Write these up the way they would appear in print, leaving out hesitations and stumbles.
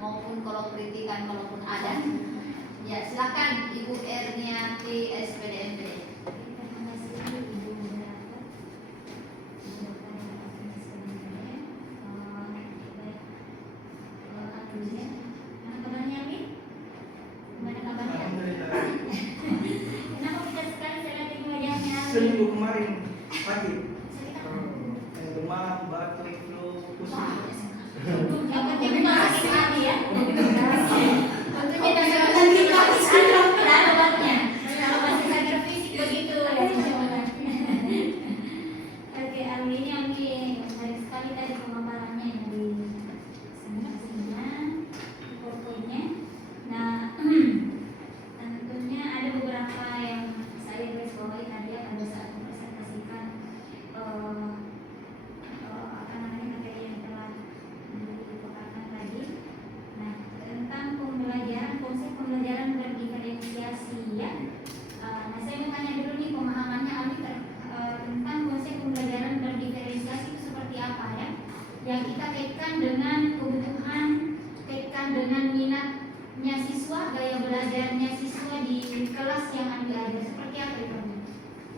maupun kalau kritikan kalaupun ada. Ya, silakan Ibu Erniati SPDMP. Seminggu kemarin pagi demam, batuk, flu, pusing. Yang penting masih hati ya. Tentunya dari obatnya. Kalau masih sakit fisik begitu ya. Oke, ini menarik sekali tadi pemaparannya yang di sana fotonya. Nah, tentunya ada beberapa yang saya garis bawahi tadi ya pada saat mempresentasikan materi yang telah dipaparkan tadi. Nah, tentang pembelajaran, konsep pembelajaran berdiferensiasi ya. Nah, saya mau tanya dulu nih pemahamannya Alwi tentang konsep pembelajaran berdiferensiasi itu seperti apa ya? Yang kita kaitkan dengan kebutuhan, kaitkan dengan minatnya siswa, gaya belajarnya siswa di kelas yang Anda ada. Seperti apa itu?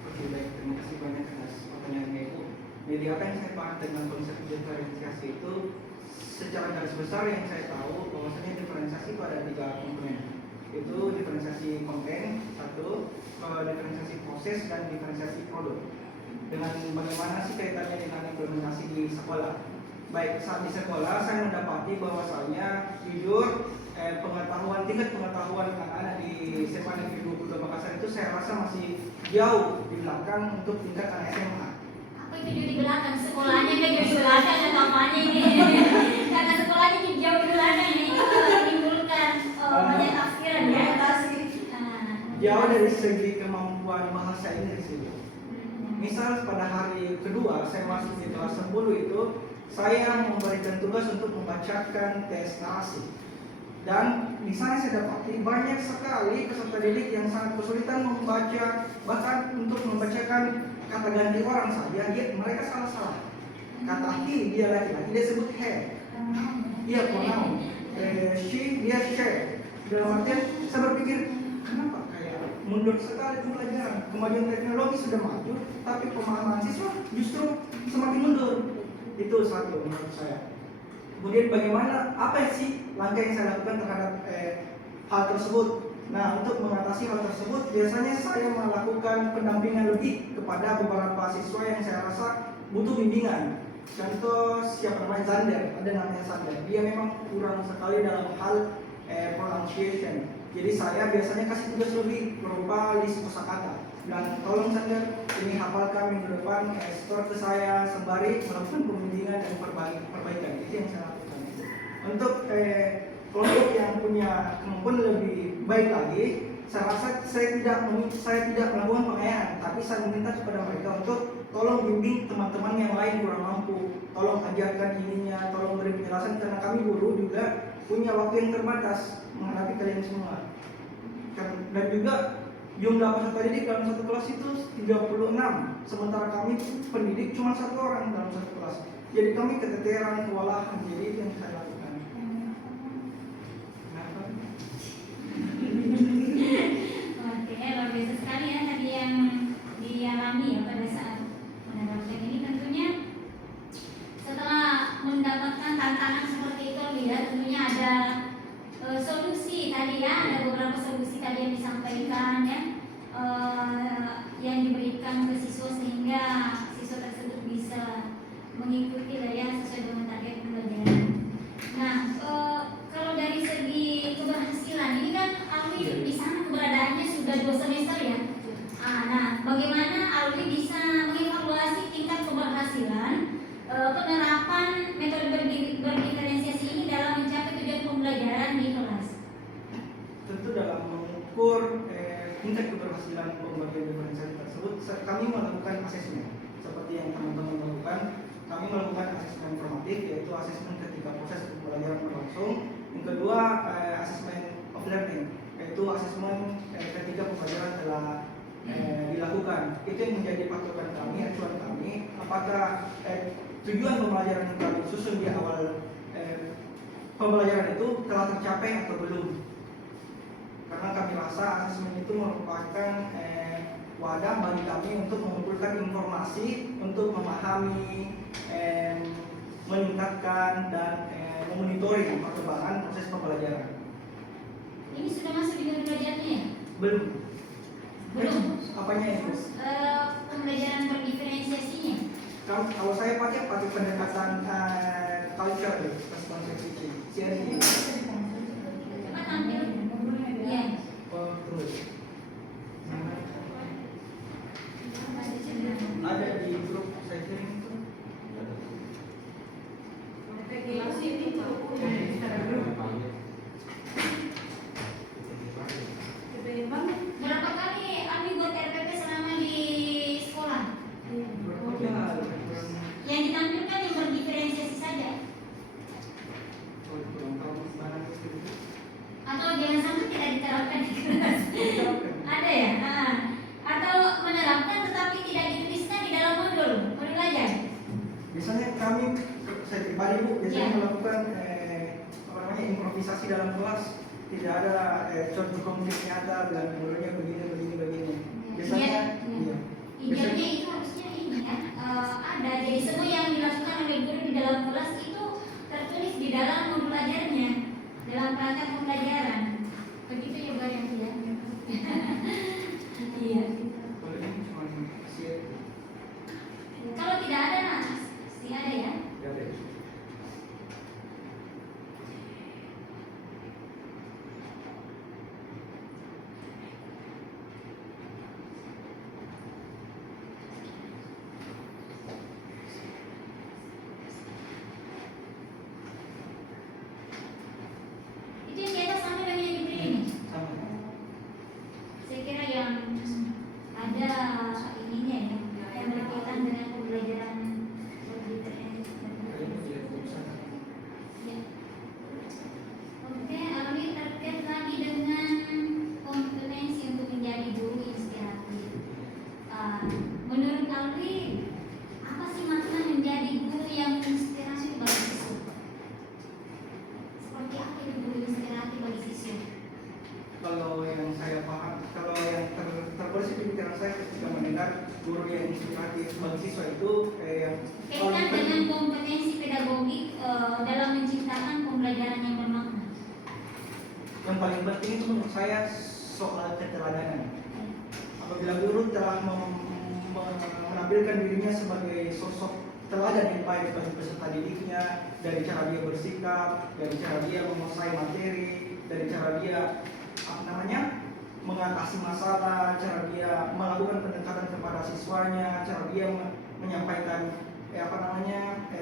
Oke, baik, terima kasih banyak atas pertanyaannya Ibu. Jadi apa yang saya paham dengan konsep diferensiasi itu, secara garis besar yang saya tahu bahwasanya diferensiasi itu ada 3 komponen. Itu diferensiasi konten, satu, diferensiasi proses, dan diferensiasi produk. Dengan bagaimana sih kaitannya dengan implementasi di sekolah? Baik, saat di sekolah saya mendapati bahwasanya jujur tingkat pengetahuan anak-anak di SMA Negeri 22 Makassar itu saya rasa masih jauh di belakang untuk tingkat anak SMA. Apa itu jadi belakang? Sekolahnya kan jadi belakang atau apanya ini? Karena sekolahnya jadi jauh di belakang ini menimbulkan banyak tafsiran ya. Jauh dari segi kemampuan bahasa Inggris itu. Misal pada hari kedua saya masuk di kelas 10 itu, saya memberikan tugas untuk membacakan tes narasi. Dan di sana saya dapati banyak sekali peserta didik yang sangat kesulitan membaca, bahkan untuk membacakan kata ganti orang saja mereka salah-salah. Kata he dia laki-laki, dia sebut he. Iya, pronoun. She dia she. Dalam artian saya berpikir, kenapa kayak mundur sekali pembelajaran? Kemajuan teknologi sudah maju, tapi pemahaman siswa justru semakin mundur. Itu satu menurut saya. Kemudian bagaimana, apa sih langkah yang saya lakukan terhadap hal tersebut? Nah, untuk mengatasi hal tersebut, biasanya saya melakukan pendampingan lebih kepada beberapa siswa yang saya rasa butuh bimbingan. Contoh siapa namanya Zander, ada namanya Zander. Dia memang kurang sekali dalam hal pronunciation. Jadi saya biasanya kasih tugas lebih berupa list kosakata. Dan tolong Zander, ini hafalkan minggu depan, store ke saya sembari melakukan pembimbingan dan perbaikan. Itu yang saya lakukan. Untuk kelompok yang punya kemampuan lebih baik lagi, saya rasa saya tidak melakukan pengayaan, tapi saya meminta kepada mereka untuk tolong bimbing teman-teman yang lain kurang mampu, tolong ajarkan ininya, tolong beri penjelasan, karena kami guru juga punya waktu yang terbatas menghadapi kalian semua. Dan juga jumlah peserta didik dalam satu kelas itu 36, sementara kami pendidik cuma 1 orang dalam satu kelas. Jadi kami keteteran, kewalahan, jadi itu yang saya lakukan. Oke, luar biasa sekali ya tadi yang dialami ya pada saat menerapkan ini. Tentunya setelah mendapatkan tantangan seperti itu ya, tentunya ada solusi tadi ya, ada beberapa solusi tadi yang disampaikan ya, yang diberikan ke siswa sehingga siswa tersebut bisa mengikuti lah ya sesuai dengan target pembelajaran. Nah, kalau dari segi keberhasilan ini kan Alwi di sana keberadaannya sudah 2 semester ya. Nah, bagaimana Alwi bisa mengevaluasi tingkat keberhasilan penerapan metode berdiferensiasi ini dalam mencapai tujuan pembelajaran di kelas? Tentu dalam mengukur tingkat keberhasilan pembagian diferensiasi tersebut, kami melakukan asesmen seperti yang teman-teman lakukan. Kami melakukan asesmen formatif, yaitu asesmen ketika proses pembelajaran berlangsung. Yang kedua, asesmen of learning, yaitu asesmen ketika pembelajaran telah dilakukan. Itu yang menjadi patokan kami, acuan kami, apakah tujuan pembelajaran yang kami susun di awal pembelajaran itu telah tercapai atau belum. Karena kami rasa asesmen itu merupakan wadah bagi kami untuk mengumpulkan informasi, untuk memahami, meningkatkan dan memonitoring perkembangan proses pembelajaran. Ini sudah masuk di modul belajarnya ya? Belum. Belum. Apanya itu? Pembelajaran berdiferensiasinya. Kalau saya pakai pendekatan culture, konsep teaching. CRT. Coba tampil. Iya. Oh, terus. Ada di grup saya kirim itu. Berapa kali Ami buat RPP selama di sekolah? Yang ditampilkan yang berdiferensiasi saja. Atau jangan sampai tidak diterapkan di kelas. Ada ya? Nah, atau menerapkan tetapi tidak dituliskan di dalam modul aja. Biasanya kami, saya pribadi Bu, biasanya Ya. melakukan improvisasi dalam kelas. Tidak ada contoh konkret nyata dan menurutnya begini. Biasanya, iya. Idealnya itu harusnya ini ya, ada. Jadi semua yang dilakukan oleh guru di dalam kelas itu tertulis di dalam modul ajarnya, dalam perangkat pembelajaran. Begitu ya Bu yang ya. Iya. Kalau ini cuma siap. Kalau tidak ada, pasti ada ya. Ya deh. Itu yang di atas sama dengan yang di print. Sama. Saya kira yang ada ininya ya, yang berkaitan dengan pembelajaran ya. Oke, Alwi terkait lagi dengan kompetensi untuk menjadi guru inspiratif. Menurut Alwi, apa sih makna menjadi guru yang inspiratif bagi siswa? Seperti apa itu guru inspiratif bagi siswa? Kalau yang saya paham, kalau yang terbersih di pikiran saya ketika mendengar guru yang inspiratif bagi siswa itu yang Kaitan dengan kompetensi pedagogik dalam menciptakan pembelajaran yang bermakna. yang paling penting itu menurut saya soal keteladanan. Apabila guru telah menampilkan dirinya sebagai sosok teladan yang baik bagi peserta didiknya, dari cara dia bersikap, dari cara dia menguasai materi, dari cara dia mengatasi masalah, cara dia melakukan pendekatan kepada siswanya, cara dia menyampaikan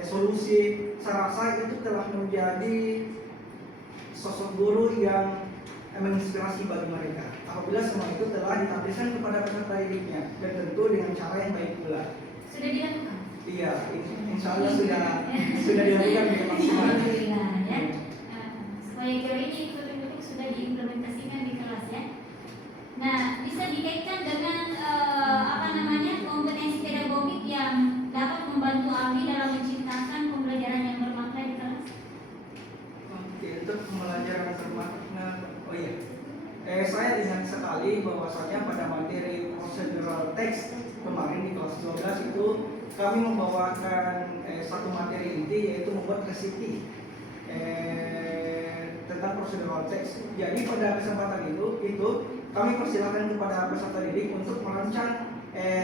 solusi. Saya rasa itu telah menjadi sosok guru yang menginspirasi bagi mereka. Apabila semua itu telah ditampilkan kepada peserta didiknya dan tentu dengan cara yang baik pula. Sudah dilakukan? Iya, insya Allah sudah dilakukan dengan maksimal. Alhamdulillah ya. Supaya kira ini betul-betul sudah diimplementasikan di kelas ya. Nah, bisa dikaitkan dengan kompetensi pedagogik yang dapat membantu Alwi dalam menciptakan pembelajaran yang bermakna di kelas. Oke, untuk pembelajaran bermakna, oh iya, saya ingat sekali bahwasanya pada materi procedural text kemarin di kelas 12 itu kami membawakan satu materi inti yaitu membuat resipi tentang procedural text. Jadi pada kesempatan itu kami persilahkan kepada peserta didik untuk merancang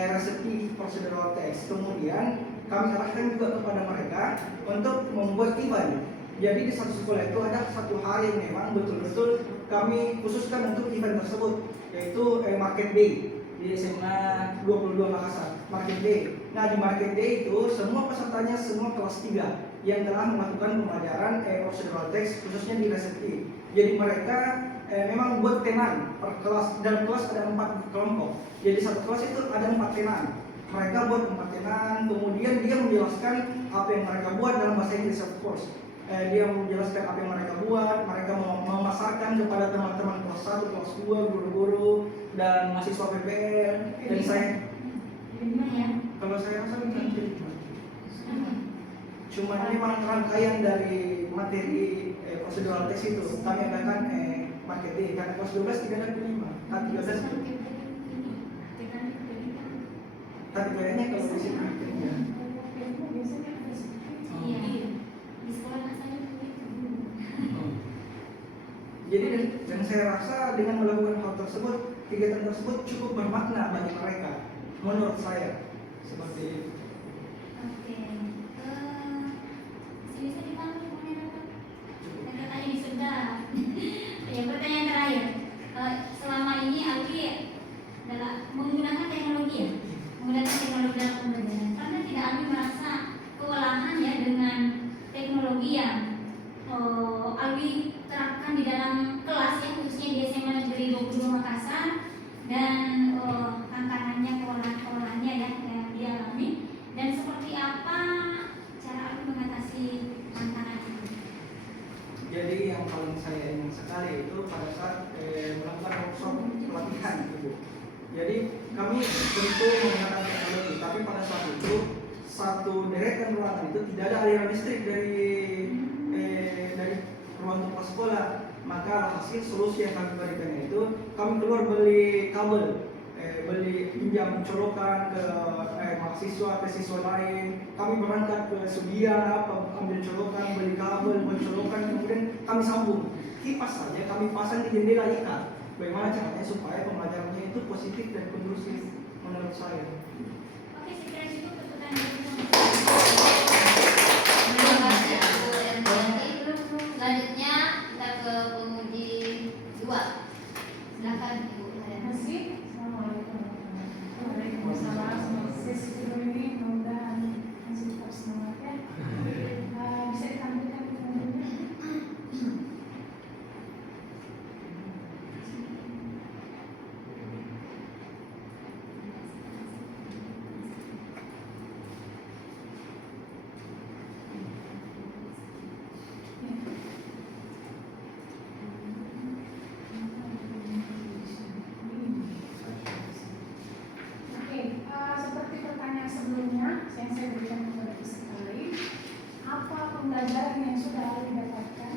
resepi procedural text. Kemudian kami arahkan juga kepada mereka untuk membuat event. Jadi di satu sekolah itu ada satu hari yang memang betul-betul kami khususkan untuk event tersebut, yaitu Market Day di SMA 22 Makassar. Market Day. Nah, di Market Day itu semua pesertanya semua kelas 3 yang telah melakukan pembelajaran procedural text khususnya di resepi. Jadi mereka memang buat tenan per kelas. Dalam kelas ada 4 kelompok. Jadi satu kelas itu ada 4 tenan. Mereka buat 4 tenan, kemudian dia menjelaskan apa yang mereka buat dalam bahasa Inggris, of course. Dia menjelaskan apa yang mereka buat, mereka memasarkan kepada teman-teman kelas 1, kelas 2, guru-guru dan mahasiswa PPL. Dan saya, kalau saya rasa nanti cuma memang rangkaian dari materi prosedural tes itu kami adakan paket D karena kelas 12 tidak ada kelima, kan 13 tapi kayaknya kalau di sini kerja. Iya, di sekolah anak saya begitu. Jadi dan saya rasa dengan melakukan hal tersebut, kegiatan tersebut cukup bermakna bagi mereka, menurut saya seperti itu. Oke, bisa ditambah kemudian apa? Yang tadi sudah. Yang pertanyaan terakhir, selama ini Alwi dalam menggunakan teknologi ya, menggunakan teknologi dalam pembelajaran, karena tidak Alwi merasa kewalahan ya dengan teknologi yang Alwi terapkan di dalam kelas ya, khususnya di SMA Negeri 22 Makassar, dan tantangannya kewalahannya ya yang dialami, dan seperti apa cara Alwi mengatasi tantangan itu? Jadi yang paling saya ingin sekali itu pada saat melakukan workshop pelatihan itu. Jadi kami tentu menggunakan teknologi, tapi pada saat itu satu deretan ruangan itu tidak ada aliran listrik dari ruang tempat sekolah. Maka hasil solusi yang kami berikan itu kami keluar beli kabel, beli pinjam colokan ke mahasiswa ke siswa lain. Kami berangkat ke Sudia, ambil colokan, beli kabel, beli colokan, kemudian kami sambung. Kipas saja kami pasang di jendela ikat. Bagaimana caranya supaya pembelajarannya itu positif dan kondusif menurut saya. Oke, sekiranya itu pertanyaan Terima kasih Bu Erniati. Selanjutnya kita ke penguji 2. Silakan Ibu Hadian. Assalamualaikum warahmatullahi wabarakatuh. Sesi kedua ini mudah-mudahan masih tetap semangat ya. Bisa ditampilkan videonya. Oke, seperti pertanyaan sebelumnya yang saya berikan kepada peserta lain, apa pembelajaran yang sudah Alwi dapatkan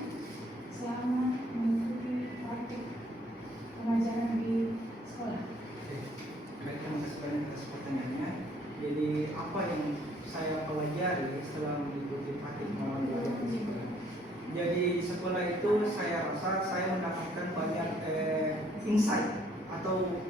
selama mengikuti praktik pengajaran di sekolah? Baik, terima kasih banyak atas pertanyaannya. Jadi apa yang saya pelajari setelah mengikuti praktik pengalaman belajar di sekolah? Jadi di sekolah itu saya rasa saya mendapatkan banyak insight atau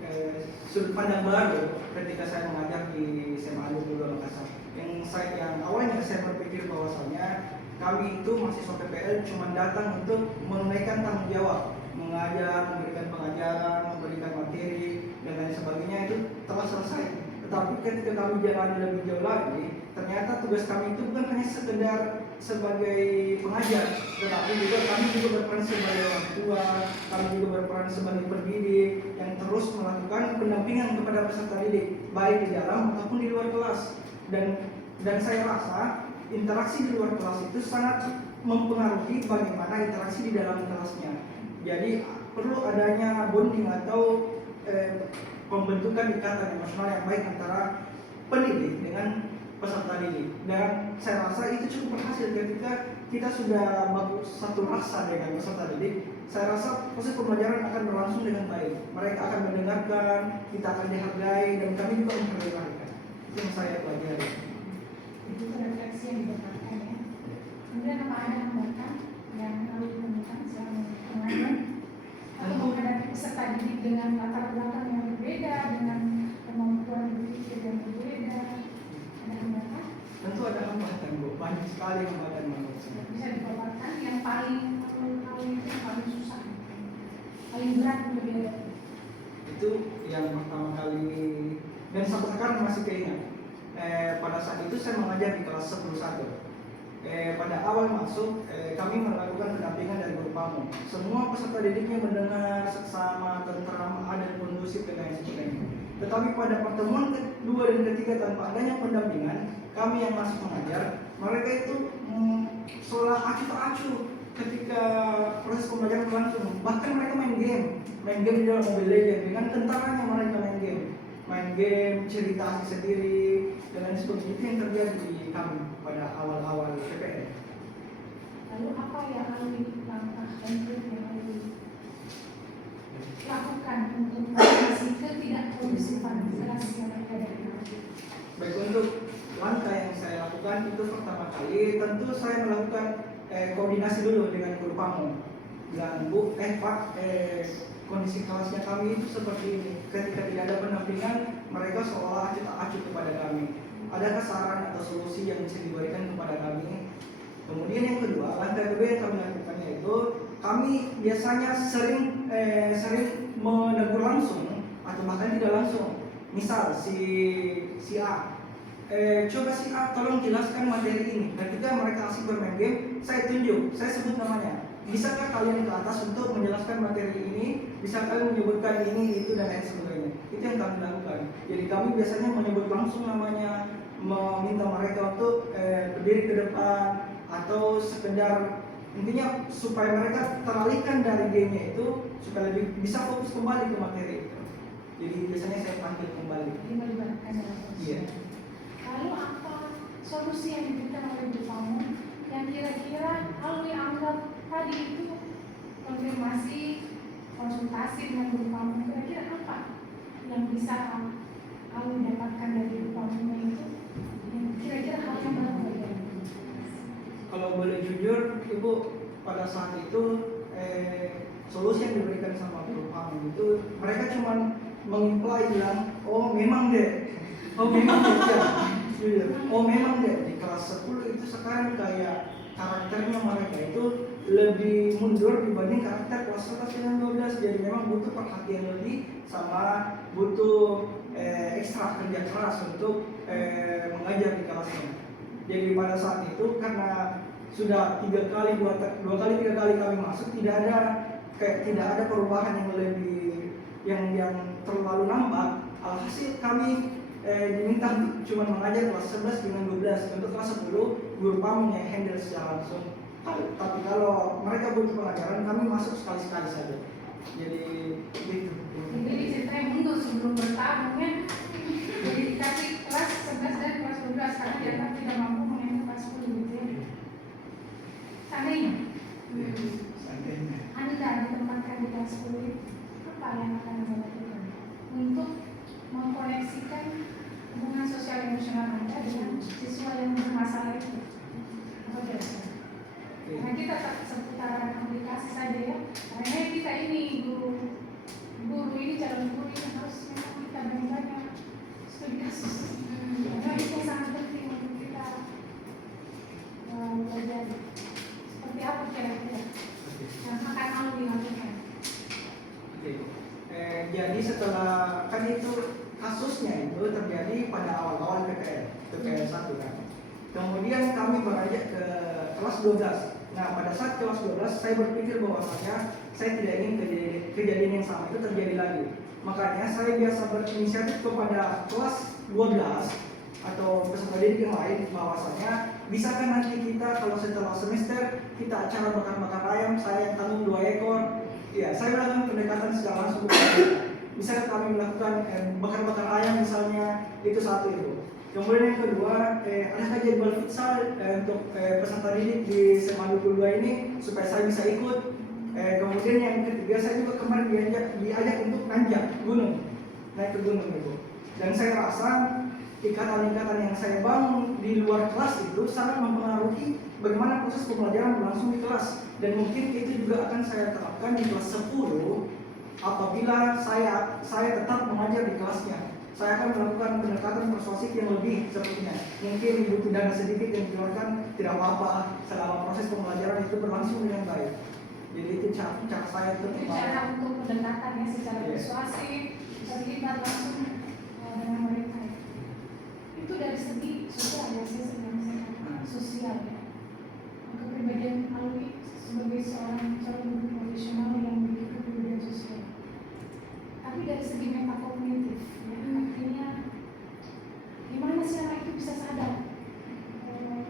sudut pandang baru ketika saya mengajar di SMA 22 Makassar. Insight yang awalnya saya berpikir bahwasanya kami itu mahasiswa PPL cuma datang untuk menunaikan tanggung jawab, mengajar, memberikan pengajaran, memberikan materi dan lain sebagainya itu telah selesai. Tetapi ketika kami jalan lebih jauh lagi, ternyata tugas kami itu bukan hanya sekedar sebagai pengajar, tetapi juga kami juga berperan sebagai orang tua, kami juga berperan sebagai pendidik yang terus melakukan pendampingan kepada peserta didik, baik di dalam ataupun di luar kelas. Dan saya rasa interaksi di luar kelas itu sangat mempengaruhi bagaimana interaksi di dalam kelasnya. Jadi perlu adanya bonding atau pembentukan ikatan emosional yang baik antara pendidik dengan peserta didik. Dan saya rasa itu cukup berhasil ketika kita sudah satu rasa dengan peserta didik. Saya rasa proses pembelajaran akan berlangsung dengan baik. Mereka akan mendengarkan, kita akan dihargai, dan kami juga menghargai mereka. Itu yang saya pelajari. Itu refleksi yang didapatkan ya. Kemudian apa ada hambatan yang Alwi temukan selama mengajar? Atau menghadapi peserta didik dengan latar belakang yang berbeda, dengan kemampuan berpikir yang berbeda, ada hambatan? Tentu ada hambatan, Bu. Banyak sekali hambatan menurut saya. Bisa dipaparkan yang paling itu yang paling susah, paling berat bagi Alwi? Itu yang pertama kali dan sampai sekarang masih keingat. Pada saat itu saya mengajar di kelas 11. Pada awal masuk kami melakukan pendampingan dari guru pamong. Semua peserta didiknya mendengar seksama, tentram, adil, kondusif dan lain sebagainya. Tetapi pada pertemuan kedua dan ketiga tanpa adanya pendampingan, kami yang masih mengajar, mereka itu seolah acuh tak acuh ketika proses pembelajaran berlangsung. Bahkan mereka main game di dalam Mobile Legends dengan tentaranya mereka main game, cerita sendiri, dan lain sebagainya. Itu yang terjadi di kami pada awal-awal PPL. Lalu apa yang Alwi langkah konkret yang harus lakukan untuk mengatasi ketidakkondusifan relasi yang ada di kampus? Baik, untuk langkah yang saya lakukan itu pertama kali tentu saya melakukan koordinasi dulu dengan guru PAMU. Bilang, Bu, Pak, kondisi kelasnya kami itu seperti ini. Ketika tidak ada pendampingan, mereka seolah acuh kepada kami. Adakah saran atau solusi yang bisa diberikan kepada kami? Kemudian yang kedua, langkah kedua yang kami lakukan yaitu kami biasanya sering menegur langsung atau bahkan tidak langsung. Misal si A, coba si A tolong jelaskan materi ini. Ketika mereka asik bermain game, saya tunjuk, saya sebut namanya. Bisakah kalian ke atas untuk menjelaskan materi ini? Bisa kalian menyebutkan ini, itu, dan lain sebagainya. Itu yang kami lakukan. Jadi kami biasanya menyebut langsung namanya, meminta mereka untuk berdiri ke depan, atau sekedar intinya supaya mereka teralihkan dari gamenya itu, supaya lebih bisa fokus kembali ke materi itu. Jadi biasanya saya panggil kembali. Jadi melibatkan dalam proses. Iya. Lalu apa solusi yang diberikan oleh Bu Pamu yang kira-kira Alwi anggap tadi itu konfirmasi, konsultasi dengan Bu Pamu, kira-kira apa yang bisa Alwi dapatkan dari Bu Pamu itu, yang kira-kira hal yang baru bagi Alwi? Kalau boleh jujur, Ibu, pada saat itu solusi yang diberikan sama guru PAMU itu mereka cuma mengimply bilang, oh memang deh, oh memang deh, ya. Oh memang deh, di kelas 10 itu sekarang kayak karakternya mereka itu lebih mundur dibanding karakter kelas 11 dan 12. Jadi memang butuh perhatian lebih sama butuh ekstra kerja keras untuk mengajar di kelasnya. Jadi pada saat itu karena sudah 3 kali kami masuk, tidak ada perubahan yang lebih yang terlalu nampak. Alhasil kami diminta cuma mengajar kelas 11 dengan 12. Untuk kelas 10 guru PAMU yang handle secara langsung. Tapi kalau mereka butuh pengajaran, kami masuk sekali-sekali saja. Jadi gitu. Jadi ceritanya mundur sebelum bertarung ya. Jadi dikasih kelas 11 dan kelas 12 karena dianggap tidak mampu mengenai kelas 10 gitu ya. Seandainya Anda ditempatkan di kelas 10, apa yang akan Anda lakukan untuk mengkoneksikan hubungan sosial emosional Anda dengan siswa yang bermasalah itu? Apa kira-kira? Karena kita tak seputaran aplikasi saja ya. Karena kita ini guru ini, calon guru ini harus memang kita banyak studi kasus. Karena itu sangat penting untuk kita belajar. Seperti apa kira-kira yang akan kamu dilakukan? Oke. Jadi setelah kan itu kasusnya itu terjadi pada awal-awal PPL 1 kan. Kemudian kami beranjak ke kelas 12. Nah, pada saat kelas 12 saya berpikir bahwasanya saya tidak ingin kejadian yang sama itu terjadi lagi. Makanya saya biasa berinisiatif kepada kelas 12 atau peserta didik yang lain bahwasanya bisakah nanti kita kalau setelah semester kita acara bakar-bakar ayam, saya yang tanggung 2 ekor. Ya, saya melakukan pendekatan secara langsung kepada misalnya kami melakukan bakar-bakar ayam misalnya, itu satu itu. Kemudian yang kedua, adakah jadwal futsal untuk peserta didik di SMA 22 ini supaya saya bisa ikut. Kemudian yang ketiga, saya juga kemarin diajak untuk nanjak gunung, naik ke gunung itu. Dan saya rasa ikatan-ikatan yang saya bangun di luar kelas itu sangat mempengaruhi bagaimana proses pembelajaran berlangsung di kelas. Dan mungkin itu juga akan saya terapkan di kelas 10 apabila saya tetap mengajar di kelasnya. Saya akan melakukan pendekatan persuasif yang lebih sepertinya. Mungkin butuh dana sedikit yang dikeluarkan, tidak apa-apa selama proses pembelajaran itu berlangsung dengan baik. Jadi itu cara saya untuk cara untuk pendekatan ya secara persuasif, terlibat langsung dengan mereka. Itu dari segi sosial ya, sosial ya. Kepribadian Alwi sebagai seorang calon guru profesional yang memiliki kepribadian sosial. Tapi dari segi metakognitif, ya, artinya gimana sih anak itu bisa sadar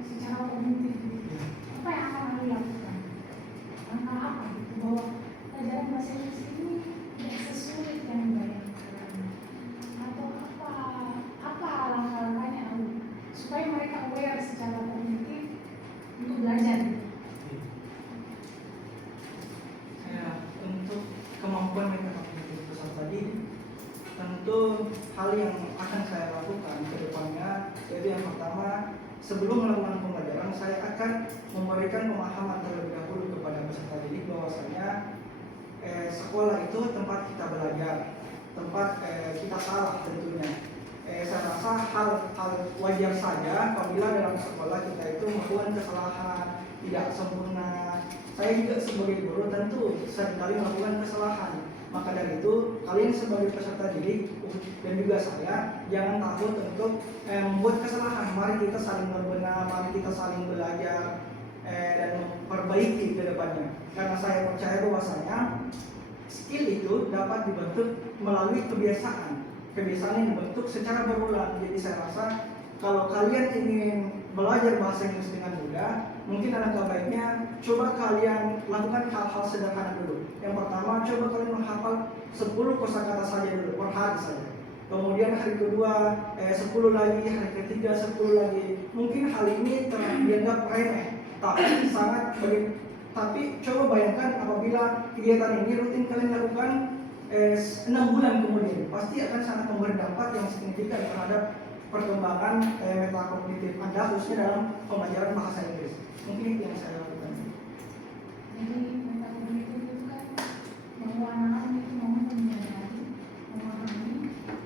secara kognitif gitu. Apa yang akan Alwi lakukan? Langkah apa gitu bahwa pelajaran bahasa Inggris ini tidak sesulit yang dibayangkan, atau apa langkah-langkahnya Alwi supaya mereka aware secara kognitif untuk belajar gitu. kemampuan metodologi peserta didik. Tentu hal yang akan saya lakukan ke depannya, yaitu yang pertama, sebelum melakukan pembelajaran saya akan memberikan pemahaman terlebih dahulu kepada peserta didik bahwasanya sekolah itu tempat kita belajar, tempat kita salah tentunya. Saya rasa hal wajar saja apabila dalam sekolah kita itu melakukan kesalahan, tidak sempurna. Saya juga sebagai guru tentu seringkali melakukan kesalahan. Maka dari itu kalian sebagai peserta didik dan juga saya jangan takut untuk membuat kesalahan. Mari kita saling berbenah, mari kita saling belajar dan memperbaiki ke depannya. Karena saya percaya bahwasanya skill itu dapat dibentuk melalui kebiasaan. Kebiasaan yang dibentuk secara berulang. Jadi saya rasa kalau kalian ingin belajar bahasa Inggris dengan mudah, mungkin alangkah baiknya coba kalian lakukan hal-hal sederhana dulu. Yang pertama, coba kalian menghafal 10 kosakata saja dulu per hari saja. Kemudian hari kedua 10 lagi, hari ketiga 10 lagi. Mungkin hal ini dianggap remeh, tapi coba bayangkan apabila kegiatan ini rutin kalian lakukan 6 bulan kemudian, pasti akan sangat memberi dampak yang signifikan terhadap perkembangan metakognitif Anda khususnya dalam pembelajaran bahasa Inggris. Mungkin itu yang saya lakukan. Jadi metakognitif itu kan bahwa anak itu mau menyadari, memahami,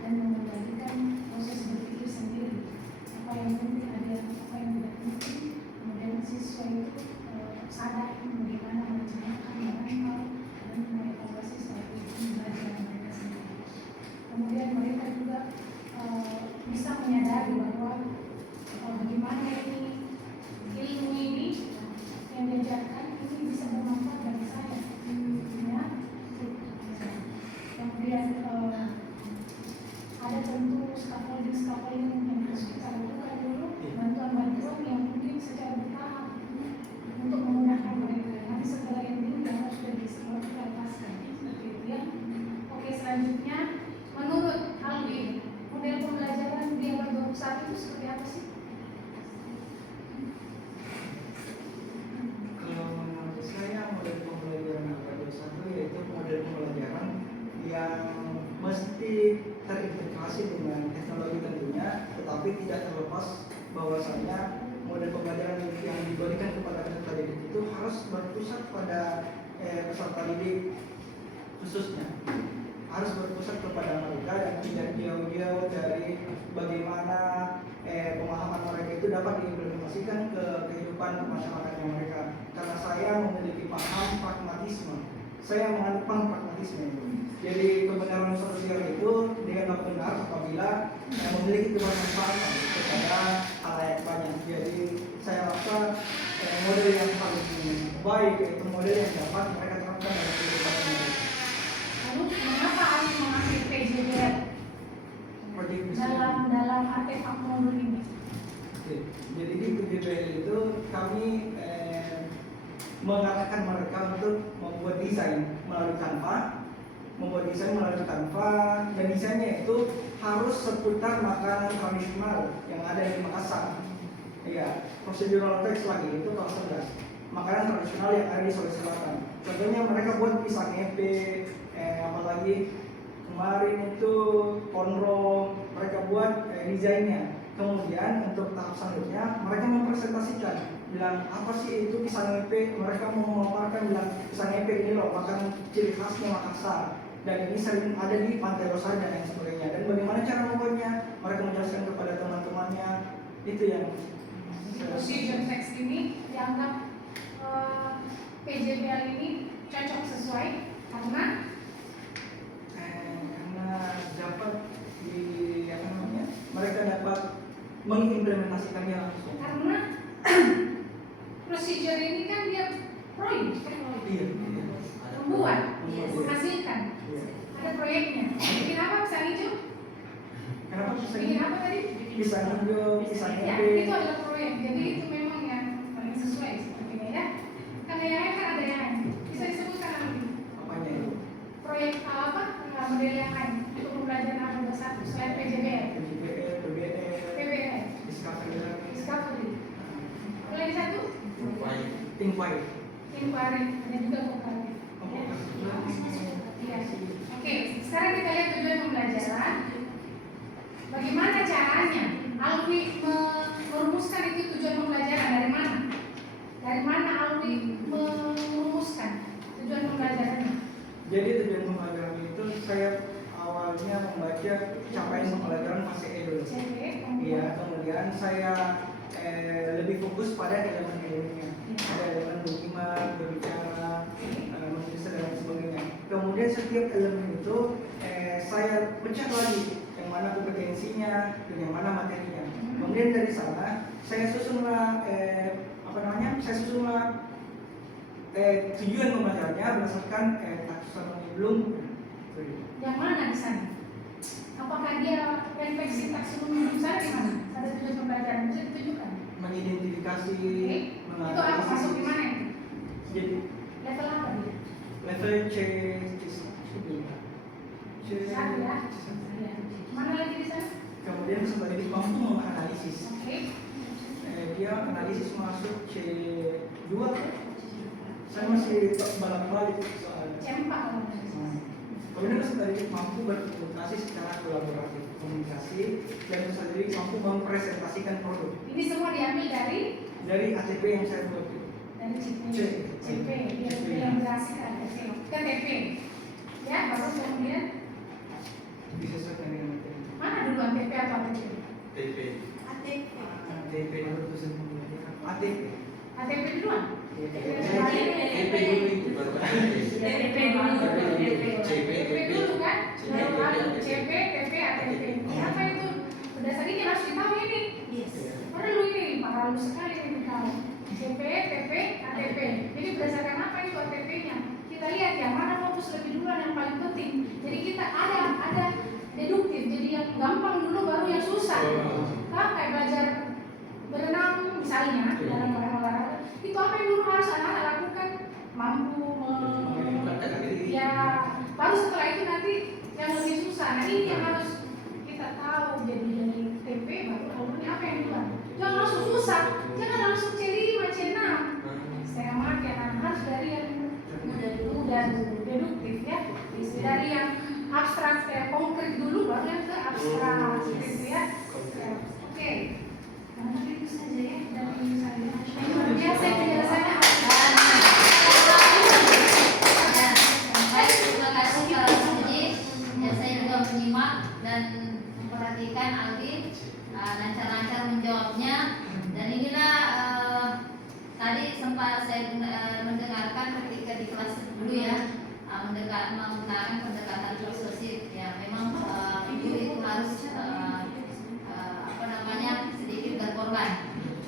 dan mengendalikan proses berpikir sendiri. Apa yang penting ada, apa yang tidak penting. Kemudian siswa itu sadar bagaimana merencanakan, merangkal, dan mengevaluasi strategi pembelajaran mereka sendiri. Kemudian mereka juga bisa menyadari bahwa bagaimana ini ilmu ini yang diajarkan ini bisa bermanfaat bagi saya, ya. Kemudian ada tentu scaffolding yang harus kita lakukan dulu, bantuan-bantuan yang mungkin secara bertahap untuk memudahkan mereka. Nanti setelah ini yang harus sudah kita lepaskan seperti itu, ya. Oke, selanjutnya menurut Alwi, model pembelajaran di abad 21 itu seperti apa sih? Kalau menurut saya model pembelajaran abad 21 yaitu model pembelajaran yang mesti terintegrasi dengan teknologi tentunya, tetapi tidak terlepas bahwasanya model pembelajaran yang diberikan kepada peserta didik itu harus berpusat pada peserta didik khususnya, harus berpusat kepada mereka dan tidak jauh-jauh dari bagaimana pemahaman mereka itu dapat diimplementasikan ke kehidupan masyarakatnya mereka. Karena saya memiliki paham pragmatisme, saya menganut paham pragmatisme itu. Jadi kebenaran sosial itu dianggap benar apabila memiliki kebermanfaatan kepada halayak banyak. Jadi saya rasa model yang paling baik yaitu model yang dapat mereka terapkan dalam kehidupan mereka. Lalu mengapa harus mengambil PJBL dalam artefak modul ini? Oke. Jadi di PJBL itu kami mengarahkan mereka untuk membuat desain melalui Canva, dan desainnya itu harus seputar makanan tradisional yang ada di Makassar. Iya, procedural text lagi itu kelas 11. Makanan tradisional yang ada di Sulawesi Selatan. Contohnya mereka buat pisang epe, apalagi kemarin itu konro, mereka buat desainnya. Kemudian untuk tahap selanjutnya mereka mempresentasikan, bilang apa sih itu pisang epe, mereka mau memaparkan bilang pisang epe ini loh makanan ciri khasnya Makassar dan ini sering ada di Pantai Losari dan lain sebagainya, dan bagaimana cara membuatnya mereka menjelaskan kepada teman-temannya. Itu yang Procedure text ini dianggap PJBL ini cocok sesuai karena dapat mereka dapat mengimplementasikannya langsung. Karena procedure ini kan dia proyek, Iya. membuat, menghasilkan, ada proyeknya. Bikin apa pisang hijau? Kenapa Bikin apa tadi? pisang hijau, pisang Ya, epe? itu adalah proyek. Jadi itu memang yang paling sesuai sepertinya, ya. Karena yang lain kan ada yang lain. Bisa disebutkan lagi. Apanya itu? Proyek apa? Model yang lain untuk pembelajaran abad 21 selain PJBL, PBL, Discovery. Lagi satu? Think Wide. Inquiry, ada juga Inquiry. Oh, Ya. bukan. Iya. pembelajaran, bagaimana caranya Alwi merumuskan itu tujuan pembelajaran dari mana? Dari mana Alwi merumuskan tujuan pembelajarannya? Jadi tujuan pembelajaran itu saya awalnya membaca capaian pembelajaran fase E dulu. Iya, kemudian saya lebih fokus pada elemen-elemennya. Ada elemen bergimana, berbicara, menulis dan sebagainya. Kemudian setiap elemen itu saya pecah lagi yang mana kompetensinya dan yang mana materinya. Kemudian dari sana saya susunlah tujuan pembelajarannya berdasarkan taksonomi Bloom. Yang mana di sana? Apakah dia refleksi taksonomi Bloom sana di mana? Ada tujuan pembelajaran bisa ditunjukkan? Mengidentifikasi, Itu apa masuk di mana itu? Jadi Level apa dia? level C. Satu ya. Mana lagi di sana? Kemudian sebagai mampu menganalisis. Oke. Dia analisis masuk C2. Saya masih balik soal. C4 kalau Kemudian sebagai mampu berkomunikasi secara kolaboratif, komunikasi dan sebagai mampu mempresentasikan produk. ini semua diambil dari ATP yang saya buat itu. dari C. CP yang berhasil KTP ya, baru kemudian Disesuaikan dengan materi. mana duluan TP atau ATP? TP. ATP dulu itu sebenarnya. ATP. ATP duluan? TP dulu itu baru ATP. TP dulu. TP dulu kan? Lalu CP, TP, ATP. Kenapa itu? Berdasarkan ini harus ditahu ini. Karena lu ini halus sekali ini tahu. CP, TP, ATP. Jadi berdasarkan apa itu ATP-nya? Kita lihat yang mana fokus lebih duluan yang paling penting. Jadi kita ada deduktif. Jadi yang gampang dulu baru yang susah. Kayak belajar berenang misalnya dalam olahraga. Itu apa yang dulu harus anak-anak lakukan? Mampu ya. Baru setelah itu nanti yang lebih susah. Nah ini yang harus kita tahu. Jadi dari TP baru alurnya apa yang duluan. Jangan langsung susah. Jangan langsung C5, C6. Setengah mati anak harus dari yang mudah dulu, deduktif ya. Dari yang abstrak konkret dulu baru yang ke abstrak gitu ya. Oke. Nah, itu saja ya dari saya. Biasa penjelasannya. Baik, terima kasih Pak Suji. Ya, saya juga menyimak dan memperhatikan Aldi lancar-lancar menjawabnya. Dan inilah tadi sempat saya mendengarkan ketika di kelas dulu ya, menggunakan pendekatan persuasif. Ya, memang guru itu harus sedikit berkorban.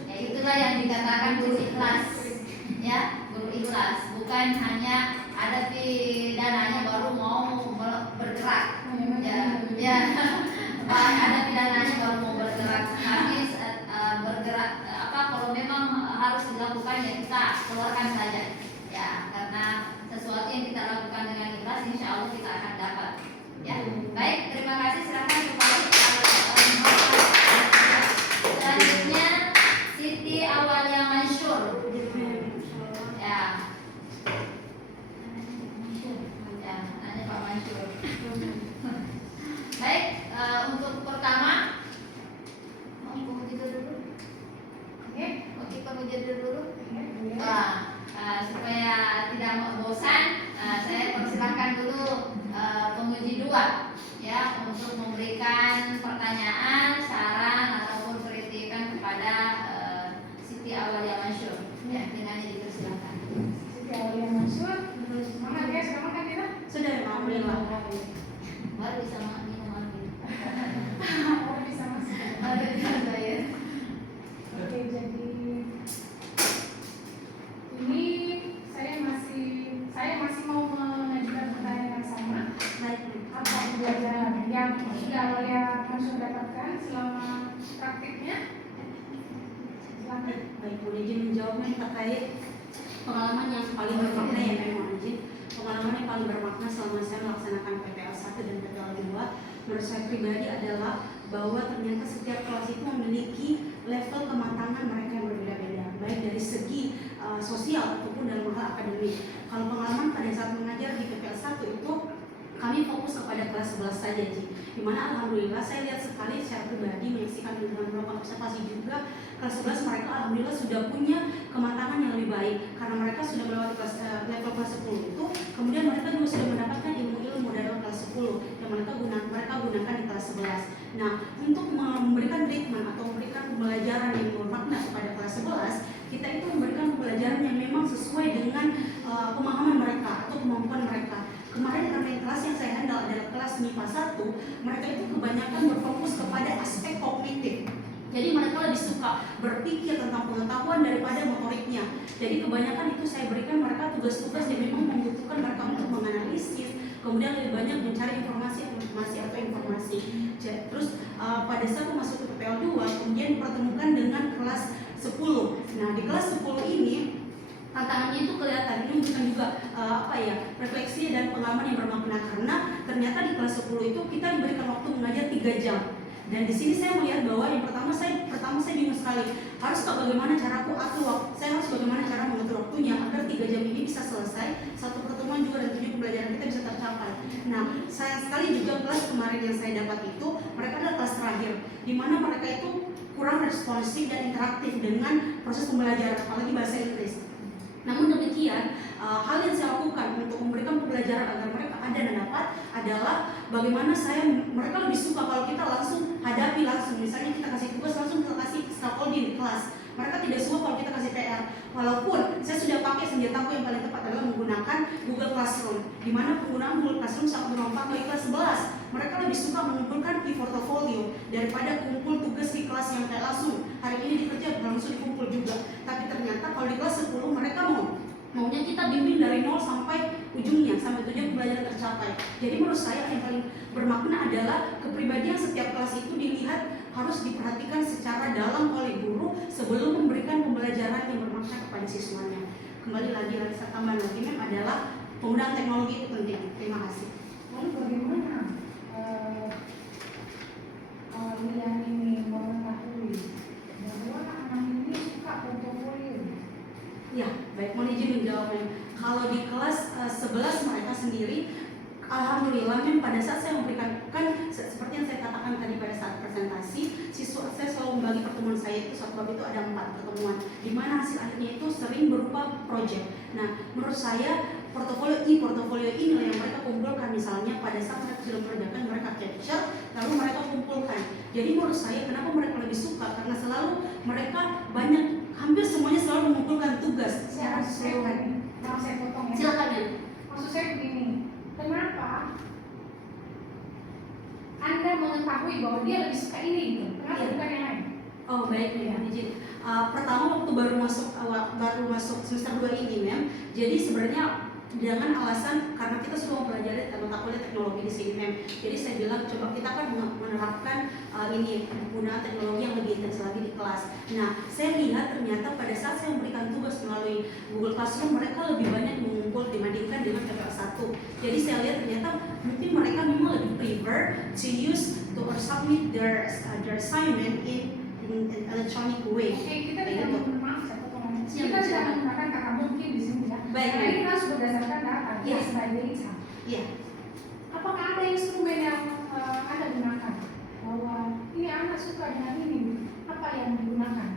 Ya, itulah yang dikatakan guru ikhlas. Ya, guru ikhlas. Bukan hanya ada pidananya baru mau bergerak. Ya, ada pidananya baru mau bergerak. Tapi bergerak kalau memang harus dilakukan ya kita keluarkan saja. Ya, karena sesuatu yang kita lakukan dengan ikhlas, insya Allah kita akan dapat. Ya, baik. Terima kasih. Silakan kepada selanjutnya Siti Awalia Mansur. Ya. Ada Pak Mansur. Baik, untuk pertama mau tidur dulu. Oke, mau tidur dulu. Supaya tidak bosan, saya persilakan dulu penguji 2 ya untuk memberikan pertanyaan, saran ataupun kritikan kepada Siti Awalia Mansur. Ya, dengan dipersilakan. Siti Awalia Mansur. Semangat ya, sudah makan kita? Sudah, alhamdulillah. Baru bisa minum lagi. Orang bisa masuk. Baru bisa saya. Oke, jadi ini saya masih mau mengajukan pertanyaan yang sama. Apa pembelajaran yang sudah Awalia Mansur dapatkan selama praktiknya? Silakan. Baik, boleh izin menjawabnya terkait pengalaman yang paling bermakna ya memang izin. Pengalaman yang paling bermakna selama saya melaksanakan PPL 1 dan PPL 2 menurut saya pribadi adalah bahwa ternyata setiap kelas itu memiliki level kematangan mereka yang berbeda-beda, baik dari segi sosial ataupun dalam hal akademik. Kalau pengalaman pada saat mengajar di PPL 1 itu kami fokus kepada kelas 11 saja, Ji. Dimana alhamdulillah saya lihat sekali secara pribadi menyaksikan dengan beberapa observasi juga kelas 11 mereka alhamdulillah sudah punya kematangan yang lebih baik karena mereka sudah melewati level kelas 10 itu, kemudian mereka juga sudah mendapatkan ilmu-ilmu dari kelas 10 yang mereka gunakan di kelas 11. Nah, untuk memberikan treatment atau memberikan pembelajaran yang bermakna kepada kelas 11, kita itu memberikan pembelajaran yang memang sesuai dengan pemahaman mereka atau kemampuan mereka. Kemarin karena kelas yang saya handle adalah kelas MIPA 1, mereka itu kebanyakan berfokus kepada aspek kognitif. Jadi mereka lebih suka berpikir tentang pengetahuan daripada motoriknya. Jadi kebanyakan itu saya berikan mereka tugas-tugas yang memang membutuhkan mereka untuk menganalisis, kemudian lebih banyak mencari informasi. Terus pada saat masuk ke PPL 2, kemudian dipertemukan dengan kelas 10. Nah, di kelas 10 ini tantangannya itu kelihatan, ini bukan juga refleksi dan pengalaman yang bermakna karena ternyata di kelas 10 itu kita diberikan waktu mengajar 3 jam. Dan di sini saya melihat bahwa yang pertama saya bingung sekali, bagaimana cara aku atur waktu, saya harus bagaimana cara mengatur waktunya agar 3 jam ini bisa selesai, satu pertemuan juga dan 7 pembelajaran kita bisa tercapai. Nah, sayang sekali juga kelas kemarin yang saya dapat itu mereka adalah kelas terakhir, di mana mereka itu kurang responsif dan interaktif dengan proses pembelajaran, apalagi bahasa Inggris. Namun demikian, hal yang saya lakukan untuk memberikan pembelajaran agar mereka ada dan dapat adalah bagaimana mereka lebih suka kalau kita langsung hadapi langsung. Misalnya kita kasih tugas langsung kita kasih scaffolding di kelas. Mereka tidak suka kalau kita kasih PR. Walaupun saya sudah pakai senjataku yang paling tepat adalah menggunakan Google Classroom, di mana penggunaan Google Classroom sangat bermanfaat bagi kelas 11. Mereka lebih suka mengumpulkan e-portfolio daripada kumpul tugas di kelas yang kayak langsung. Hari ini dikerja langsung dikumpul juga. Tapi ternyata kalau di kelas 10 mereka maunya kita bimbing dari 0 sampai ujungnya, sampai tujuan pembelajaran tercapai. Jadi menurut saya yang paling bermakna adalah kepribadian setiap kelas itu dilihat harus diperhatikan secara dalam oleh guru sebelum memberikan pembelajaran yang bermakna kepada siswanya. Kembali lagi saya tambah lagi adalah penggunaan teknologi itu penting. Terima kasih. Lalu bagaimana kalian ini mengetahui bahwa anak ini suka portofolio? Ya, baik, mohon izin menjawabnya. Kalau di kelas 11 mereka sendiri, alhamdulillah pada saat saya memberikan, kan seperti yang saya katakan tadi pada saat presentasi, siswa saya selalu membagi pertemuan saya itu satu bab itu ada 4 pertemuan, di mana hasil akhirnya itu sering berupa project. Nah, menurut saya portofolio inilah yang mereka kumpulkan, misalnya pada saat mereka sudah mengerjakan mereka capture, lalu mereka kumpulkan. Jadi menurut saya kenapa mereka lebih suka, karena selalu mereka hampir semuanya selalu mengumpulkan tugas. Saya potong ya. Silakan ya. Maksud saya begini, kenapa Anda mengetahui bahwa dia lebih suka ini gitu? Kenapa bukan yang lain? Oh baik, izin. Pertama waktu baru masuk semester 2 ini, Mem. Jadi sebenarnya dengan alasan karena kita semua mempelajari mata kuliah teknologi di sini, Mem. Jadi saya bilang coba kita kan menerapkan penggunaan teknologi yang lebih intens lagi di kelas. Nah, saya lihat ternyata pada saat saya memberikan tugas melalui Google Classroom, mereka lebih banyak mengumpul dibandingkan dengan PPL 1. Jadi saya lihat ternyata mungkin mereka memang lebih prefer to submit their assignment in electronic way. Oke, kita tidak maaf saya potong. Siap, Kita tidak silakan. menggunakan kata mungkin di sini ya. Baik, Karena baik. ini harus berdasarkan data, Iya. sebagai data. Iya. Apakah ada instrumen yang Anda gunakan? Bahwa ini anak suka dengan ini, apa yang digunakan?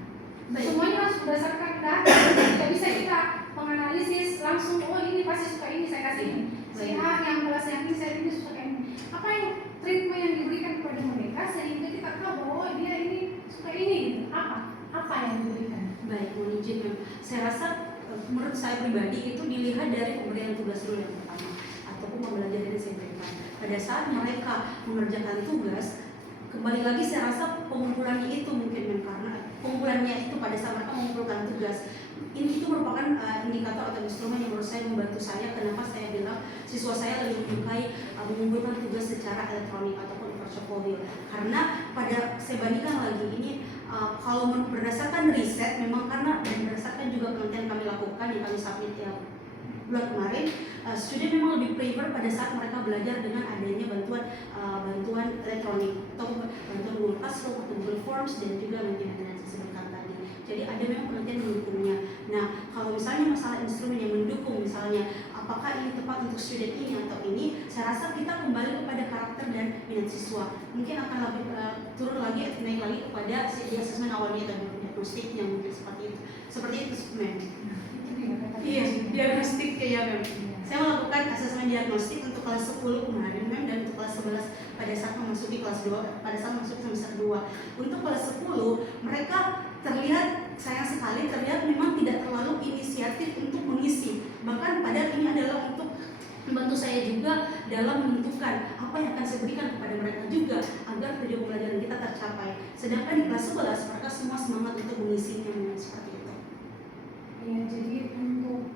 Baik. Semuanya harus berdasarkan data. Tidak bisa kita menganalisis langsung, oh ini pasti suka ini, saya kasih ini. Si A yang kelas yang ini, saya ini suka ini. Apa yang treatment yang diberikan kepada mereka sehingga kita tahu bahwa oh, dia ini suka ini, gitu. Apa yang diberikan? Baik, mohon izin, Mem. Saya rasa menurut saya pribadi itu dilihat dari pemberian tugas dulu yang pertama ataupun pembelajaran yang saya berikan. Pada saat mereka mengerjakan tugas, kembali lagi saya rasa pengumpulannya itu mungkin, Mem, karena pengumpulannya itu pada saat mereka mengumpulkan tugas. Ini itu merupakan indikator atau instrumen yang menurut saya membantu saya. Kenapa saya bilang siswa saya lebih menyukai mengumpulkan tugas secara elektronik ataupun portfolio. Karena saya bandingkan lagi ini kalau berdasarkan riset memang karena dan berdasarkan juga penelitian kami lakukan yang kami submit bulan kemarin, student memang lebih prefer pada saat mereka belajar dengan adanya bantuan elektronik atau bantuan Google Classroom atau Google Forms dan juga nanti yang disebutkan tadi. Jadi ada memang penelitian mendukungnya. Nah, kalau misalnya masalah instrumen yang mendukung, misalnya apakah ini tepat untuk student ini atau ini, saya rasa kita kembali kepada karakter dan minat siswa. Mungkin akan lebih turun lagi, naik lagi kepada di asesmen awalnya dan diagnostiknya mungkin seperti itu. Seperti itu sebenarnya. Iya, diagnostik ya memang. Saya melakukan asesmen diagnostik untuk kelas 10 kemarin mem, dan untuk kelas 11 pada saat memasuki kelas 2, pada saat masuk semester 2. Untuk kelas 10 mereka terlihat, sayang sekali terlihat memang tidak terlalu inisiatif untuk mengisi. Bahkan padahal ini adalah untuk membantu saya juga dalam menentukan apa yang akan saya berikan kepada mereka juga agar tujuan pembelajaran kita tercapai. Sedangkan di kelas 11 mereka semua semangat untuk mengisinya seperti itu. Ya, jadi untuk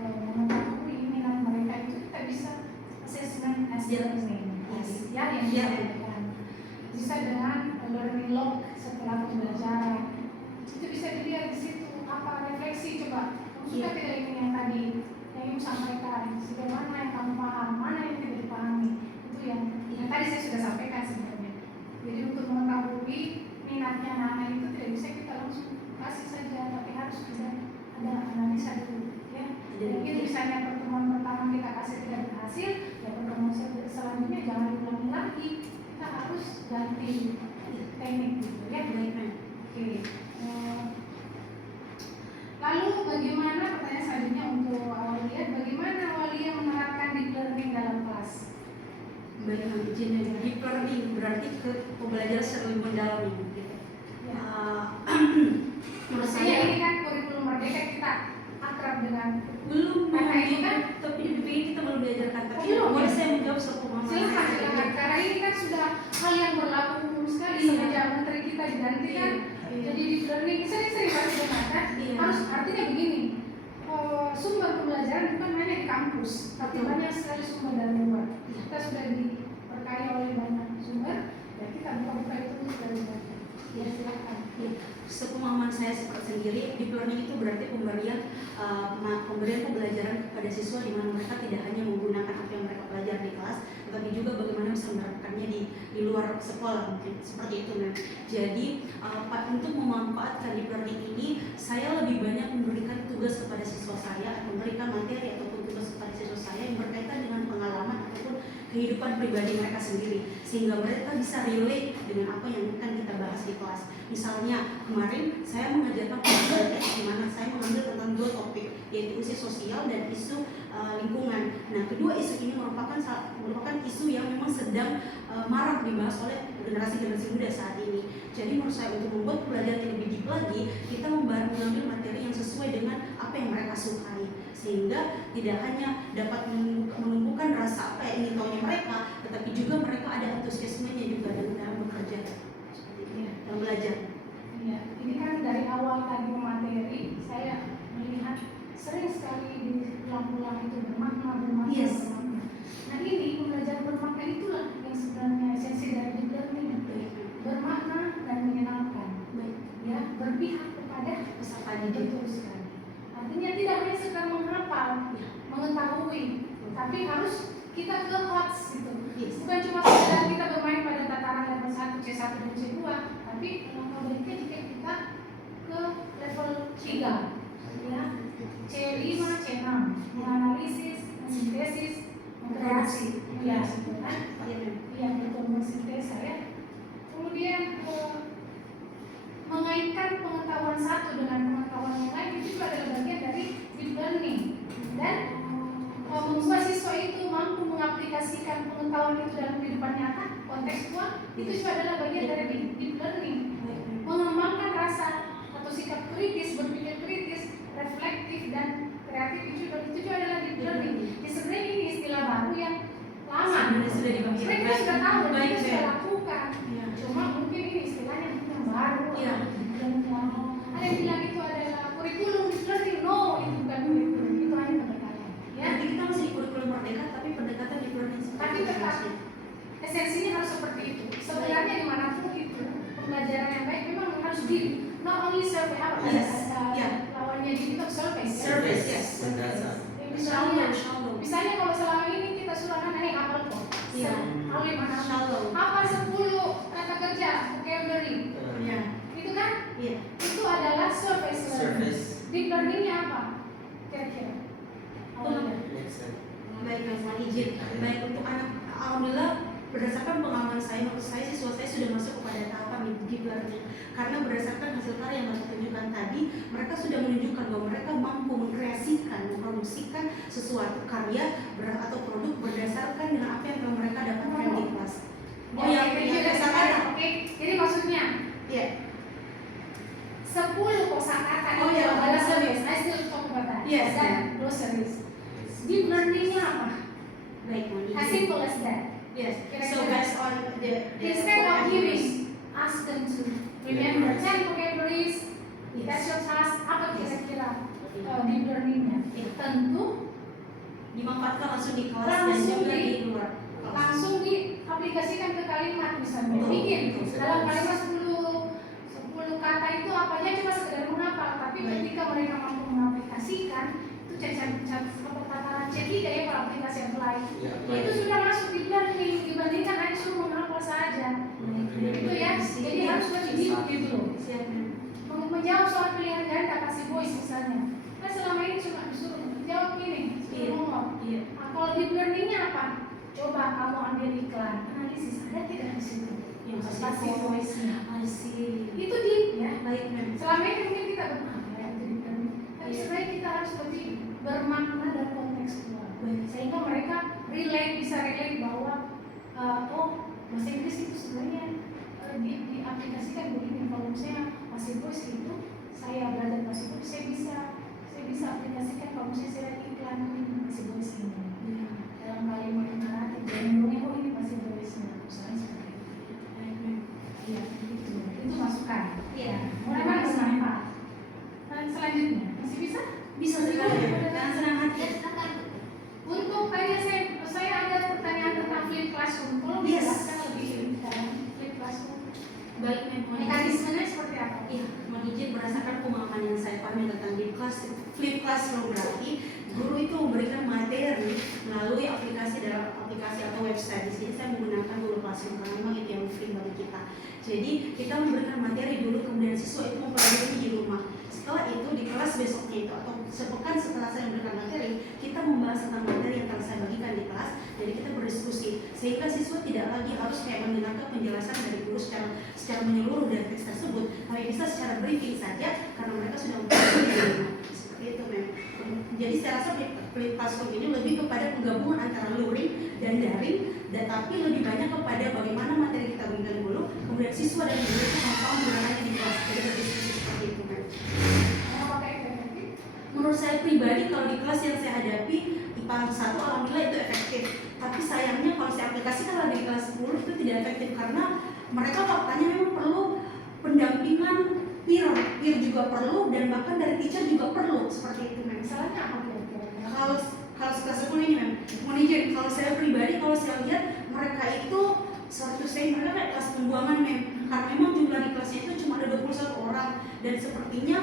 mengetahui minat mereka itu kita bisa assessment as learning, Yes. ya yang disampaikan. Bisa dengan learning log setelah pembelajaran. Itu bisa dilihat di situ apa refleksi coba. Kamu suka tidak ini yang tadi yang ibu sampaikan? Sejauh mana yang kamu paham, mana yang tidak dipahami? Itu yang tadi saya sudah sampaikan sebenarnya. Jadi untuk mengetahui minatnya anak-anak itu tidak bisa kita langsung kasih saja, tapi harus juga ada analisa dulu, ya. Mungkin misalnya pertemuan pertama kita kasih tidak berhasil, ya pertemuan selanjutnya jangan diulangi lagi. Kita harus ganti teknik gitu, ya. Oke. Lalu bagaimana pertanyaan selanjutnya untuk Aulia, bagaimana Aulia menerapkan deep learning dalam kelas? Baik, izin deep learning berarti ke pembelajaran secara lebih mendalam gitu. Ya. Menurut Saya saya ini kan kurikulum merdeka kita akrab dengan belum Karena ini kan, kan- tapi di BPI kita belum diajarkan. Tapi Belum, boleh ya? saya menjawab soal pemahaman silakan saya. silakan karena ini kan sudah hal yang berlaku umum sekali Iya. sejak menteri kita digantikan. Iya. Jadi deep learning sering-sering pasti dengar kan? Iya. Harus artinya begini. Sumber pembelajaran bukan hanya di kampus, tapi Betul. banyak sekali sumber dari luar. Kita sudah diberkahi oleh banyak sumber, ya kita buka-buka itu dari luar. Ya silakan. Ya, sepemahaman saya sendiri, deep learning itu berarti pemberian pembelajaran kepada siswa di mana mereka tidak hanya menggunakan apa yang mereka pelajari di kelas, tetapi juga bagaimana bisa menerapkannya di luar sekolah mungkin seperti itu. Nah, jadi untuk memanfaatkan deep learning ini, saya lebih banyak memberikan tugas kepada siswa saya, memberikan materi ataupun tugas kepada siswa saya yang berkaitan dengan pengalaman ataupun kehidupan pribadi mereka sendiri, sehingga mereka bisa relate dengan apa yang akan kita bahas di kelas. Misalnya kemarin saya mengajarkan pelajaran di mana saya mengambil tentang 2 topik, yaitu isu sosial dan isu lingkungan. Nah, kedua isu ini merupakan isu yang memang sedang marak dibahas oleh generasi muda saat ini. Jadi menurut saya untuk membuat pelajaran yang lebih deep lagi, kita mengambil materi yang sesuai dengan apa yang mereka sukai, sehingga tidak hanya dapat menumbuhkan rasa apa yang ingin tahunya mereka, tetapi juga mereka ada antusiasmenya juga dalam bekerja, dalam belajar. Iya, ini kan dari awal tadi materi saya melihat sering sekali diulang-ulang itu bermakna. Yes. Bermakna. Nah ini pembelajaran bermakna itulah yang sebenarnya esensi dari deep learning, bermakna dan menyenangkan, ya berpihak kepada Peserta didik. betul sekali. Artinya tidak hanya sekedar menghafal, mengetahui, tapi harus kita ke hots gitu. Yes. Bukan cuma sekedar kita bermain pada tataran level 1, C1 dan C2, tapi langkah berikutnya jika kita ke level 3, ya, C5, C6, menganalisis, mensintesis, mengkreasi, ya, gitu kan? Iya betul, mensintesa ya. Kemudian mengaitkan pengetahuan satu dengan pengetahuan yang lain itu juga adalah bagian dari deep learning, dan membuat siswa itu mampu mengaplikasikan pengetahuan itu dalam kehidupan nyata kontekstual itu juga adalah bagian dari deep learning. Mengembangkan rasa atau sikap kritis, berpikir kritis, reflektif dan kreatif itu juga adalah deep learning. Ya, sebenarnya ini istilah baru yang lama. Sebenarnya sudah dipakai. Sebenarnya kita sudah tahu dan Baik, kita sudah baik. lakukan. Iya. Cuma mungkin ini istilahnya yang baru. Iya. Dan ada yang bilang itu adalah kurikulum deep learning. No, itu bukan kurikulum, itu hanya pendekatan. Ya. Nanti kita masih di kurikulum merdeka, tapi pendekatan deep learning Tapi tetap esensinya harus seperti itu. Sebenarnya dimanapun itu pembelajaran yang baik memang harus di not only survey apa Yes. ada lawannya di itu survey. Service, yes. Mendasar. Misalnya kalau selama ini kita suruh anak hafal kok. Iya. Hafal mana? Shalom. Hafal 10 kata kerja vocabulary. Iya. Itu kan? Iya. Itu ada mohon izin. Baik untuk anak, alhamdulillah berdasarkan pengalaman saya, menurut saya siswa saya sudah masuk kepada tahapan deep learning karena berdasarkan hasil karya yang saya tunjukkan tadi, mereka sudah menunjukkan bahwa mereka mampu memproduksikan sesuatu karya atau produk berdasarkan dengan apa yang telah mereka dapatkan di kelas. Oh ya, berdasarkan. Oke, jadi maksudnya Iya. 10 kosakata Oh, iya, ada ada service. I still talk about that. Yes, Dan glosaries. Deep learningnya apa? Baik, mohon izin. As simple as that. Yes. Kira-kira. So based on the Instead of giving, ask them to remember 10 vocabularies. That's your task. Apa kira-kira deep learningnya? Tentu dimanfaatkan langsung di kelas dan Langsung juga di- di luar. langsung diaplikasikan ke kalimat misalnya. Betul. Bikin Betul. dalam kalimat 10 kata itu apa aja cuma sekedar menghafal, tapi Baik. ketika mereka mampu mengaplikasikan itu tataran C3 ya kalau aplikasi yang lain. Ya, Itu sudah masuk di learning dibandingkan hanya suruh menghafal saja. Itu ya, jadi harus lebih deep gitu loh. Siap, ma'am. Menjawab soal pilihan ganda kasih voice misalnya. Kan selama ini cuma disuruh jawab ini, Iya. suruh ngomong. Iya. Nah, kalau deep learningnya apa? Coba kamu ambil iklan, analisis ada tidak di situ? Yang Kasih voice-nya. I see. Itu deep ya. Baik, ma'am. Selama ini mungkin kita bermakna ya, itu deep learning. Tapi Iya. sebenarnya kita harus lebih bermakna dan kontekstual. Baik. Sehingga mereka bisa relate bahwa oh bahasa Inggris itu sebenarnya diaplikasikan begini. Kalau misalnya masih voice itu saya belajar bahasa Inggris saya bisa aplikasikan kalau misalnya saya lihat iklan ini masih voice ini Iya. dalam kalimat naratif judulnya oh ini masih voice-nya misalnya seperti itu. Baik, ma'am. Iya itu masukan. Iya. Mudah-mudahan bermanfaat. Dan selanjutnya masih bisa? Bisa sekali. Dengan senang hati. Ya, silakan. Untuk tadi saya ada pertanyaan tentang flip classroom. Tolong Yes. dijelaskan lebih dalam flip classroom. Baik, ma'am. Mohon izin. Mekanismenya seperti apa? Iya, mohon izin berdasarkan pemahaman yang saya pahami tentang flip classroom berarti guru itu memberikan materi melalui aplikasi atau website. Di sini saya menggunakan Google Classroom karena memang itu yang free bagi kita. Jadi kita memberikan materi dulu, kemudian siswa itu mempelajari di rumah. Setelah itu di kelas besoknya itu atau sepekan setelah saya memberikan materi, kita membahas tentang materi yang telah saya bagikan di kelas. Jadi kita berdiskusi sehingga siswa tidak lagi harus kayak mendengarkan penjelasan dari guru secara menyeluruh dari teks tersebut, tapi bisa secara briefing saja karena mereka sudah mempelajari di rumah. Seperti itu, ma'am. Jadi saya rasa flip classroom ini lebih kepada penggabungan antara luring dan daring, tapi lebih banyak kepada bagaimana materi kita berikan dulu, kemudian siswa dan guru itu mau menggunakannya di kelas. Jadi berdiskusi seperti itu, ma'am. Apakah itu efektif? Menurut saya pribadi kalau di kelas yang saya hadapi IPA 1 alhamdulillah itu efektif. Tapi sayangnya kalau saya aplikasikan lagi di kelas 10 itu tidak efektif karena mereka faktanya memang perlu pendampingan peer juga perlu dan bahkan dari teacher juga perlu seperti itu, ma'am. Misalnya apa kira-kira? Kalau kelas 10 ini, ma'am, mohon izin kalau saya pribadi kalau saya lihat mereka itu suatu saya mereka kayak kelas pembuangan, ma'am. Karena memang jumlah di kelasnya itu cuma ada 21 orang dan sepertinya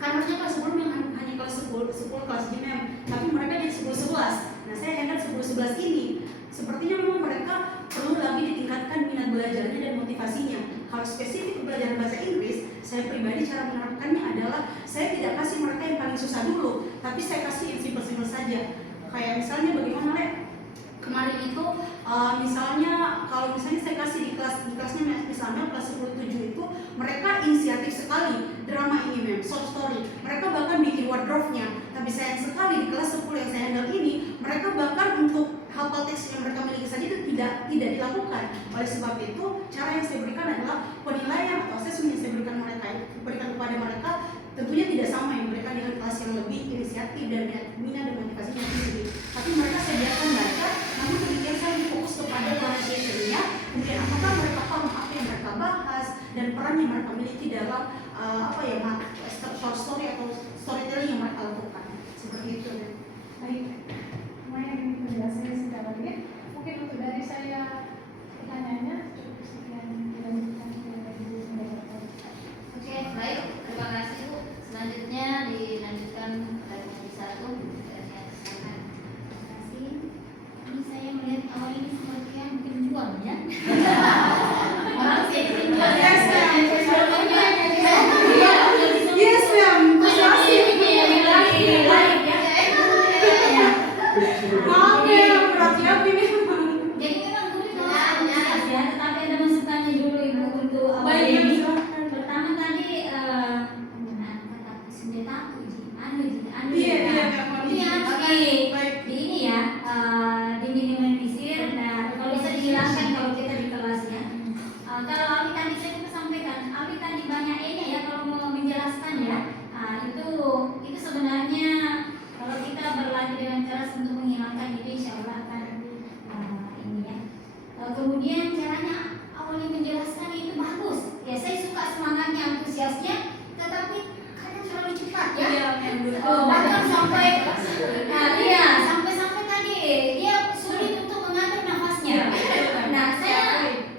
kan harusnya kelas 10 yang hanya kelas 10 kelas G, ma'am, tapi mereka jadi 10-11. Nah saya handle 10-11 ini sepertinya memang mereka perlu lagi ditingkatkan minat belajarnya dan motivasinya. Kalau spesifik belajar bahasa Inggris, saya pribadi cara menerapkannya adalah saya tidak kasih mereka yang paling susah dulu, tapi saya kasih yang simpel-simpel saja. Kayak misalnya bagaimana, Le? Kemarin itu misalnya kalau misalnya saya kasih di kelasnya misalnya kelas 10-7 itu mereka inisiatif sekali drama ini, ma'am, short story. Mereka bahkan bikin wardrobe-nya. Tapi sayang sekali di kelas 10 yang saya handle ini mereka bahkan untuk hafal teks yang mereka miliki saja itu tidak dilakukan. Oleh sebab itu cara yang saya berikan adalah penilaian atau assessment yang saya berikan kepada mereka tentunya tidak sama yang mereka dengan kelas yang lebih inisiatif dan minat dan motivasinya tinggi. Tapi mereka saya biarkan baca, namun kemudian saya fokus kepada pronunciation-nya, kemudian apakah mereka paham apa yang mereka bahas dan peran yang mereka miliki dalam short story atau storytelling yang mereka lakukan. Seperti itu. Baik, lumayan ini penjelasannya sudah banyak. Mungkin untuk dari saya pertanyaannya cukup sekian, dilanjutkan ke Ibu Moderator. Oke, baik. Terima kasih, Bu. Selanjutnya dilanjutkan dari Komisi 1. Silakan. Terima kasih. Ini saya melihat awal ini sepertinya mungkin jual ya. Orang sih jual ya. Yes, ma'am. Persuasif. Iya, iya, iya. Maaf, ma'am. kemudian caranya awalnya menjelaskan itu bagus. Ya saya suka semangatnya, antusiasnya, tetapi kadang terlalu cepat ya. Iya, Bahkan sampai sampai tadi dia sulit untuk mengatur nafasnya. Nah, saya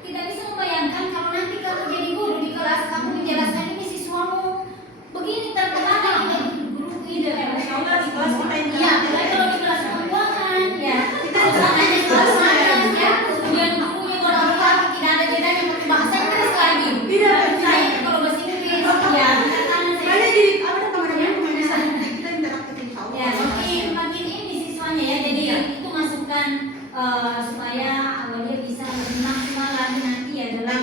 tidak bisa membayangkan kalau nanti kamu jadi guru di kelas, kamu menjelaskan ini siswamu begini terpelana guru ini. Kalau di kelas kita yang Iya, kalau di kelas pembuangan ya kita usahanya kelas-kelas ya, kemudian gurunya kalau tidak ada jedanya pakai bahasa Inggris lagi. Tidak, Saya kalau bahasa Inggris ya, katakan saya Makanya jadi apa namanya bisa kita interaktif insya Allah. ya makin ini siswanya ya, jadi itu masukan supaya dia bisa lebih maksimal lagi nanti ya dalam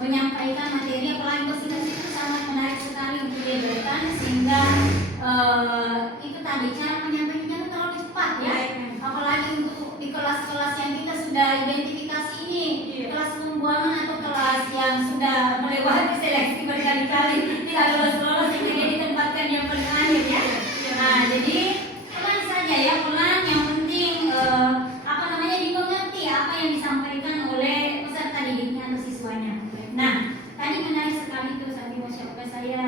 menyampaikan materi, apalagi bahasa itu sangat menarik sekali untuk diajarkan, sehingga itu tadi cara menyampaikannya itu terlalu cepat ya, apalagi untuk di kelas-kelas yang kita sudah identifikasi ini, kelas pembuangan atau kelas yang sudah melewati seleksi berkali-kali tidak lolos sehingga dia ditempatkan yang paling akhir ya. Nah, jadi pelan saja ya, pelan, yang penting dimengerti apa yang disampaikan oleh peserta didiknya atau siswanya. Nah, tadi menarik sekali tuh tadi masyarakat saya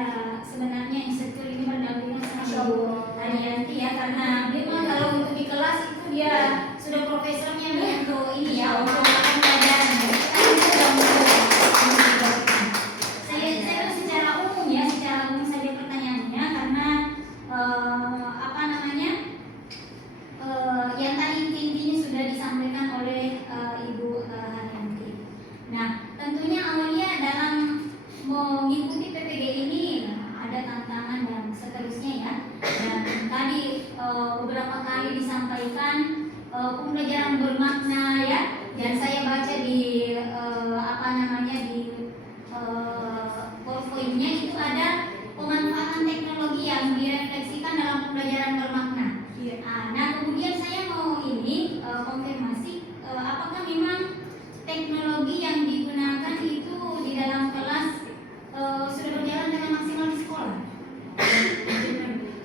sebenarnya insecure ini berdampingan sama Bu Arianti ya, karena memang kalau untuk di kelas itu dia sudah profesornya untuk ini ya, untuk melakukan pelajaran. Saya secara umum saja pertanyaannya, karena yang tadi intinya sudah disampaikan oleh Ibu Arianti. Nah, tentunya Amalia dalam mengikuti PPG ini ada tantangan dan seterusnya ya. Dan tadi beberapa kali disampaikan pembelajaran bermakna ya. Dan saya baca di PowerPoint-nya itu ada pemanfaatan teknologi yang direfleksikan dalam pembelajaran bermakna. Nah, kemudian saya mau konfirmasi apakah memang teknologi yang digunakan itu di dalam kelas sudah berjalan dengan maksimal di sekolah?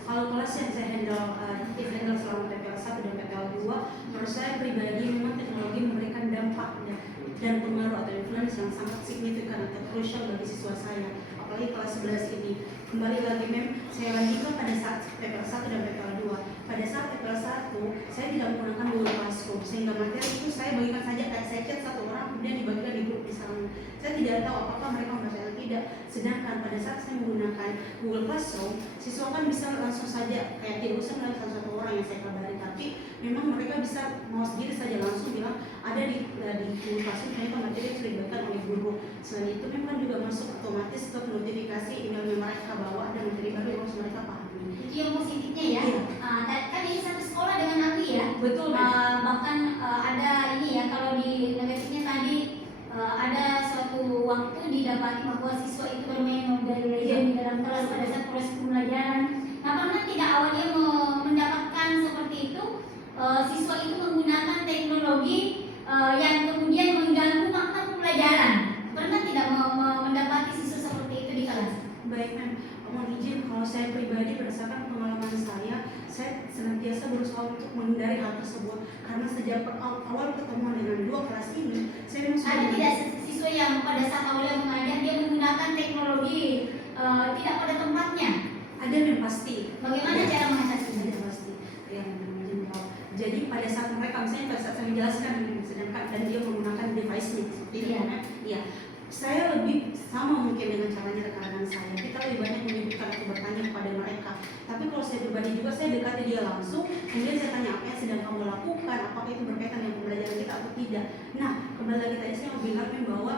Kalau kelas yang saya handle selama PPL 1 dan PPL 2, menurut saya pribadi memang teknologi memberikan dampak dan pengaruh atau influence yang sangat signifikan atau krusial bagi siswa saya, apalagi kelas 11 ini. Kembali lagi saya lanjutkan pada saat PPL 1 dan PPL 2. Pada saat PPL 1, saya tidak menggunakan Google Classroom, sehingga materi itu saya bagikan saja, kayak saya chat satu orang kemudian dibagikan di grup misalnya. Saya tidak tahu apakah mereka membaca atau tidak. Sedangkan pada saat saya menggunakan Google Classroom, siswa kan bisa langsung saja, kayak tidak usah melihat satu orang yang saya kabari, tapi memang mereka bisa mau sendiri saja langsung bilang ada di Google Classroom ternyata materi yang sudah dibagikan oleh guru. Selain itu memang juga masuk otomatis ke notifikasi emailnya mereka bahwa ada materi baru yang harus mereka pahami. Itu yang positifnya ya. Iya. Kan ini satu sekolah dengan Abi ya. Betul. Bahkan ada ini ya, kalau di negatifnya tadi ada suatu waktu didapati bahwa siswa itu bermain Mobile Legends di dalam kelas pada saat proses pembelajaran. Nah, pernah tidak awalnya mendapatkan seperti itu, siswa itu menggunakan teknologi yang kemudian mengganggu makna pembelajaran? Pernah tidak mendapati siswa seperti itu di kelas? Baik, mohon izin, kalau saya pribadi berdasarkan pengalaman saya senantiasa berusaha untuk menghindari hal tersebut, karena sejak awal ketemu dengan dua kelas ini, saya ada tidak siswa yang pada saat awalnya mengajar dia menggunakan teknologi tidak pada tempatnya? Ada yang pasti. Bagaimana cara mengatasinya? Ada pasti. Jadi pada saat mereka misalnya pada saat saya menjelaskan sedangkan dan dia menggunakan device-nya seperti itu, ya. Saya lebih sama mungkin dengan caranya rekan-rekan saya. Kita lebih banyak menyebutkan atau bertanya kepada mereka. Tapi kalau saya pribadi juga, saya dekati dia langsung. Kemudian saya tanya apa yang sedang kamu lakukan, apakah itu berkaitan dengan pembelajaran kita atau tidak. Nah, kembali lagi tadi saya mau bilang bahwa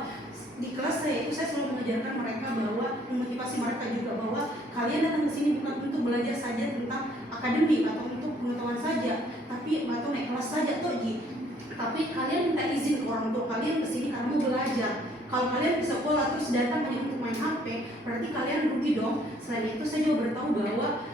di kelas saya itu saya selalu mengajarkan mereka bahwa memotivasi mereka juga bahwa kalian datang ke sini bukan untuk belajar saja tentang akademik atau untuk pengetahuan saja, tapi atau naik kelas saja tuh tapi kalian minta izin ke orang tua kalian ke sini karena mau belajar. Kalau kalian bisa sekolah terus datang hanya untuk main HP, berarti kalian rugi dong. Selain itu saya juga bertahu bahwa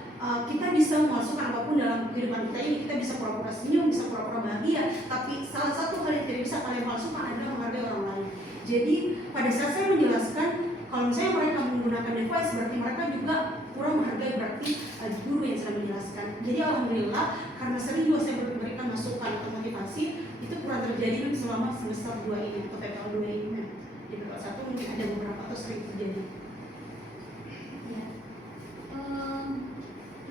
kita bisa memasukkan apapun dalam kehidupan kita ini. Kita bisa pura-pura senyum, bisa pura-pura bahagia, tapi salah satu hal yang tidak bisa kalian palsukan adalah menghargai orang lain. Jadi pada saat saya menjelaskan, kalau misalnya mereka menggunakan device, berarti mereka juga kurang menghargai berarti guru yang sedang menjelaskan. Jadi alhamdulillah, karena sering juga saya berikan masukan atau motivasi, itu kurang terjadi terjadi selama semester 2 ini atau PPL 2 ini. Nah, di PPL 1 mungkin ada beberapa atau sering terjadi. Ya.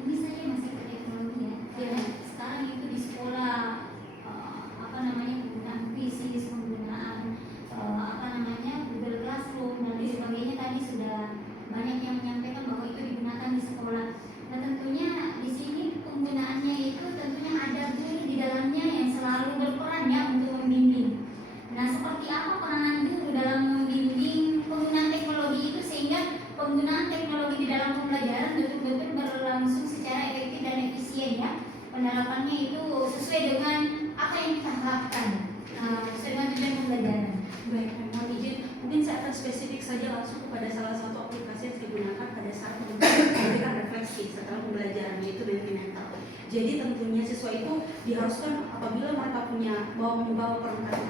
Ini saya masih ke teknologi ya. Ya. Sekarang itu di sekolah apa namanya penggunaan Quizizz, penggunaan Google Classroom dan lain sebagainya tadi sudah banyak yang menyampaikan bahwa itu digunakan di sekolah. Nah tentunya di sini penggunaannya itu tentunya ada guru di dalamnya yang selalu berperan ya untuk membimbing. Nah seperti apa peranan guru dalam membimbing penggunaan teknologi itu sehingga penggunaan teknologi di dalam pembelajaran betul-betul berlangsung secara efektif dan efisien ya. Penerapannya itu sesuai dengan apa yang kita harapkan, sesuai dengan tujuan pembelajaran. Baik, mohon izin, mungkin saya akan spesifik saja langsung kepada salah satu aplikasi yang saya gunakan pada saat memberikan refleksi setelah pembelajaran, yaitu Mentimeter. Jadi tentunya siswa itu diharuskan apabila mereka membawa perangkat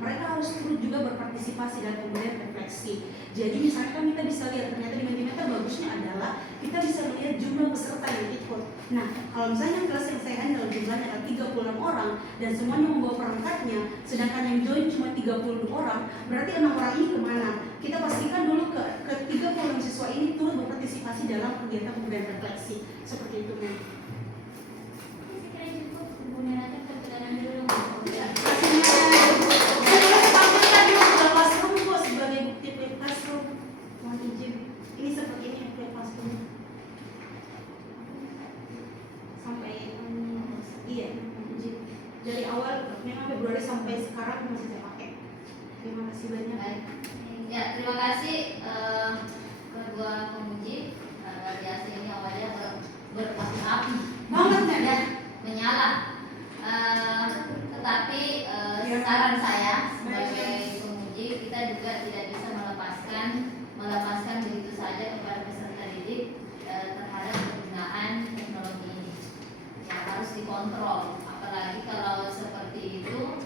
mereka harus turut juga berpartisipasi dalam pemberian refleksi. Jadi misalkan kita bisa lihat ternyata di Mentimeter bagusnya adalah kita bisa melihat jumlah peserta yang ikut. Nah, kalau misalnya kelas yang saya handle jumlahnya ada 36 orang dan semuanya membawa perangkatnya, sedangkan yang join cuma 32 orang, berarti 6 orang ini kemana? Kita pastikan dulu ke 36 siswa ini turut berpartisipasi dalam kegiatan pemberian refleksi. Seperti itu, Mem. Saya kira cukup menggunakan perkenalan dulu. Ini seperti ini aplikasi Classroom. Sampai iya, dari awal memang Februari sampai sekarang masih saya pakai. Terima kasih banyak. Baik. Ya, terima kasih kedua pemuji. Biasa ini awalnya berapi-api Banget kan? dan menyala. Tetapi saran saya sebagai pemuji, kita juga tidak bisa melepaskan begitu saja kepada peserta didik terhadap penggunaan teknologi ini. Ya, harus dikontrol. Apalagi kalau seperti itu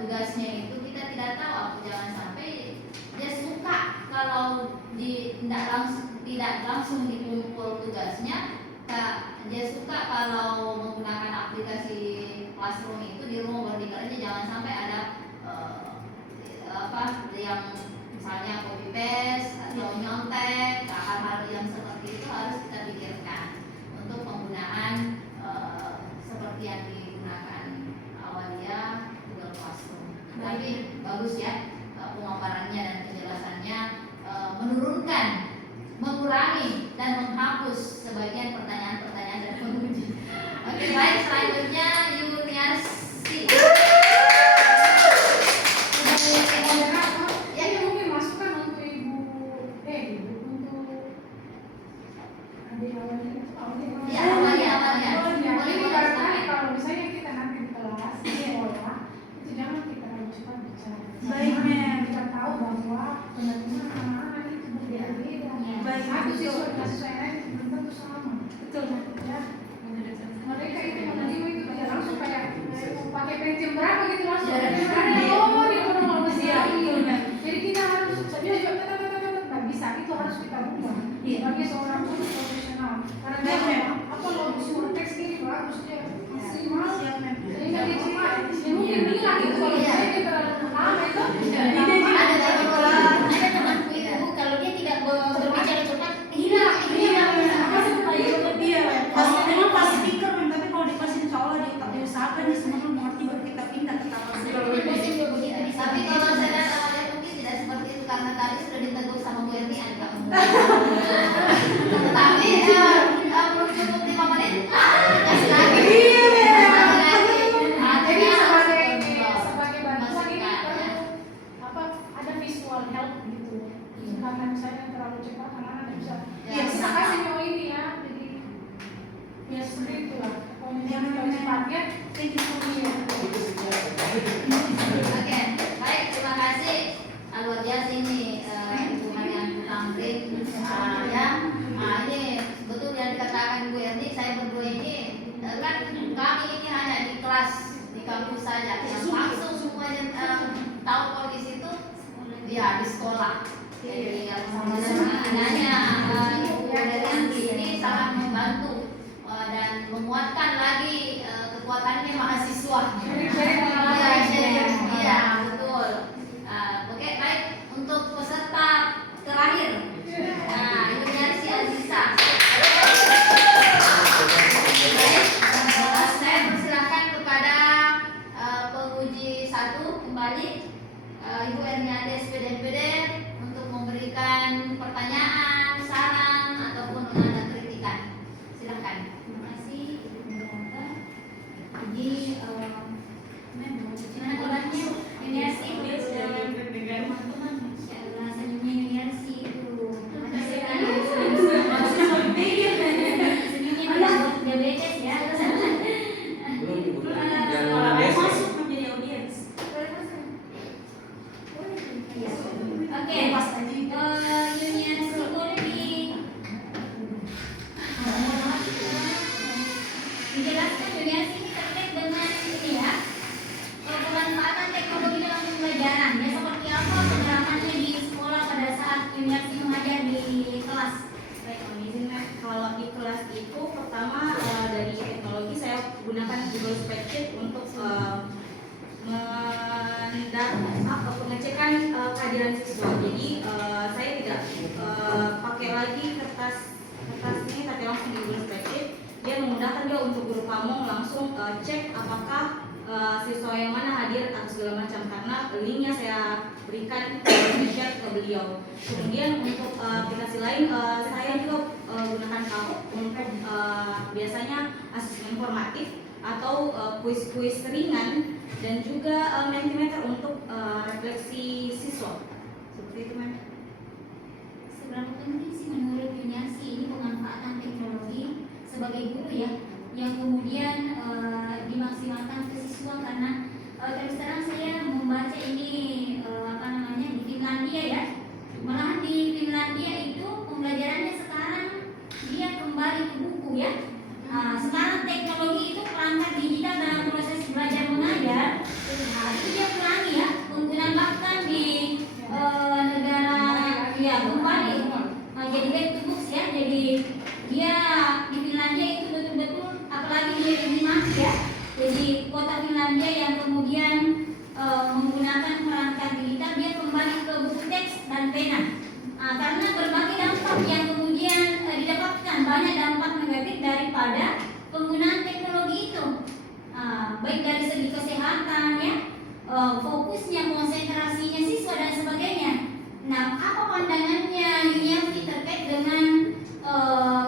tugasnya itu kita tidak tahu, jangan sampai dia suka kalau tidak langsung dikumpul tugasnya, dia suka kalau menggunakan aplikasi Classroom itu di rumah berdikanya, jangan sampai ada yang misalnya copy paste atau nyontek, hal-hal yang seperti itu harus kita pikirkan untuk penggunaan seperti yang digunakan awalia Google Classroom. Tapi bagus ya pemaparannya dan penjelasannya, menurunkan, mengurangi dan menghapus sebagian pertanyaan-pertanyaan dari penguji. Oke, baik, selanjutnya Yuniarsi. Ya, ini mungkin masukan untuk Ibu untuk adik awalnya itu Ya, awalia. Jadi barangkali kalau misalnya kita nanti di kelas di sekolah itu jangan kita terlalu cepat bicara. Baik, Mem. Kita tahu bahwa teman-teman anak-anak itu berbeda-beda. Baik, Satu betul. siswa dengan siswa yang lain belum tentu sama. Betul. Ya. Mereka itu menerima itu tidak langsung kayak pakai pensil berapa gitu langsung. Ya. Jadi kita harus tak bisa, itu harus kita ubah. Iya. Sebagai seorang guru profesional. Karena Baik, dia Mem. apa logo teks ini bagus dia maksimal. Siap, Mem. Sehingga dia cepat. Ya mungkin bilang gitu kalau saya dia terlalu lama itu. Ada temanku itu kalau dia tidak berbicara cepat hilang. Memang pas speaker, Mem, tapi kalau di kelas insya Allah diusahakan dia semua mengerti baru kita pindah ke kelas. Tapi kalau saya dan awalnya mungkin tidak seperti itu karena tadi sudah ditegur sama Bu Erni agak tapi belum cukup 5 menit. Kasih lagi. Jadi sebagai bantuan ini perlu ada visual help gitu. Karena misalnya terlalu cepat anak-anak tidak bisa. Ya, Kita kasih mau ini ya. Jadi ya seperti itulah. Pokoknya kalau cepatnya Thank you so much. Oke, baik, terima kasih. Luar biasa ini Ibu Marian Tamrin. Ini betul yang dikatakan Bu Erni, saya berdua ini kan kami ini hanya di kelas di kampus saja, yang langsung semuanya tahu kondisi itu ya di sekolah. Jadi yang adanya Ibu Marian ini sangat membantu dan menguatkan lagi kekuatannya mahasiswa. jadi kembali Ibu Erniade SPD untuk memberikan pertanyaan, saran ataupun ada kritikan. Silakan. Terima kasih Ibu Moderator. Jadi gimana kabarnya Yuniarsi? Teman-teman, Masya Allah, senyumnya Yuniarsi itu. Senyumnya tidak buat diabetes ya. Belum jangan desa. Masuk menjadi audiens. Oke, Yuniarsi boleh dijelaskan Yuniarsi ini terkait dengan ini ya, pemanfaatan teknologi dalam pembelajaran ya, seperti apa pengalamannya di sekolah pada saat Yuniarsi mengajar di kelas. Baik, izinkan kalau di kelas itu pertama dari teknologi saya gunakan Google Spreadsheet untuk pengecekan kehadiran siswa. Jadi saya tidak pakai lagi kertas ini, tapi langsung di Google Spreadsheet. Dia memudahkan dia untuk guru pamong langsung cek apakah siswa yang mana hadir atau segala macam, karena linknya saya berikan share ke beliau. Kemudian untuk aplikasi lain saya juga gunakan Kahoot untuk biasanya asesmen informatif atau kuis-kuis ringan dan juga Mentimeter untuk refleksi siswa. Seperti itu, Mas. Seberapa penting sih menurut Yuniarsi ini pemanfaatan teknologi sebagai guru ya, yang kemudian dimaksimalkan ke siswa? Karena terus terang saya membaca ini di Finlandia ya, malahan di Finlandia itu pembelajarannya sekarang dia kembali ke buku ya. Sekarang teknologi itu perangkat digital dalam proses belajar mengajar, itu dia kurangi ya, penggunaan bahkan di negara ya kembali jadi back to books ya. Jadi dia di Finlandia itu betul-betul, apalagi dia di Mati ya, jadi kota Finlandia yang kemudian menggunakan perangkat digital, dia kembali ke buku teks dan pena. Karena berbagai dampak yang kemudian didapatkan, banyak dampak negatif daripada penggunaan teknologi itu, baik dari segi kesehatan ya, fokusnya, konsentrasinya siswa dan sebagainya. Nah, apa pandangannya Yuniarsi terkait dengan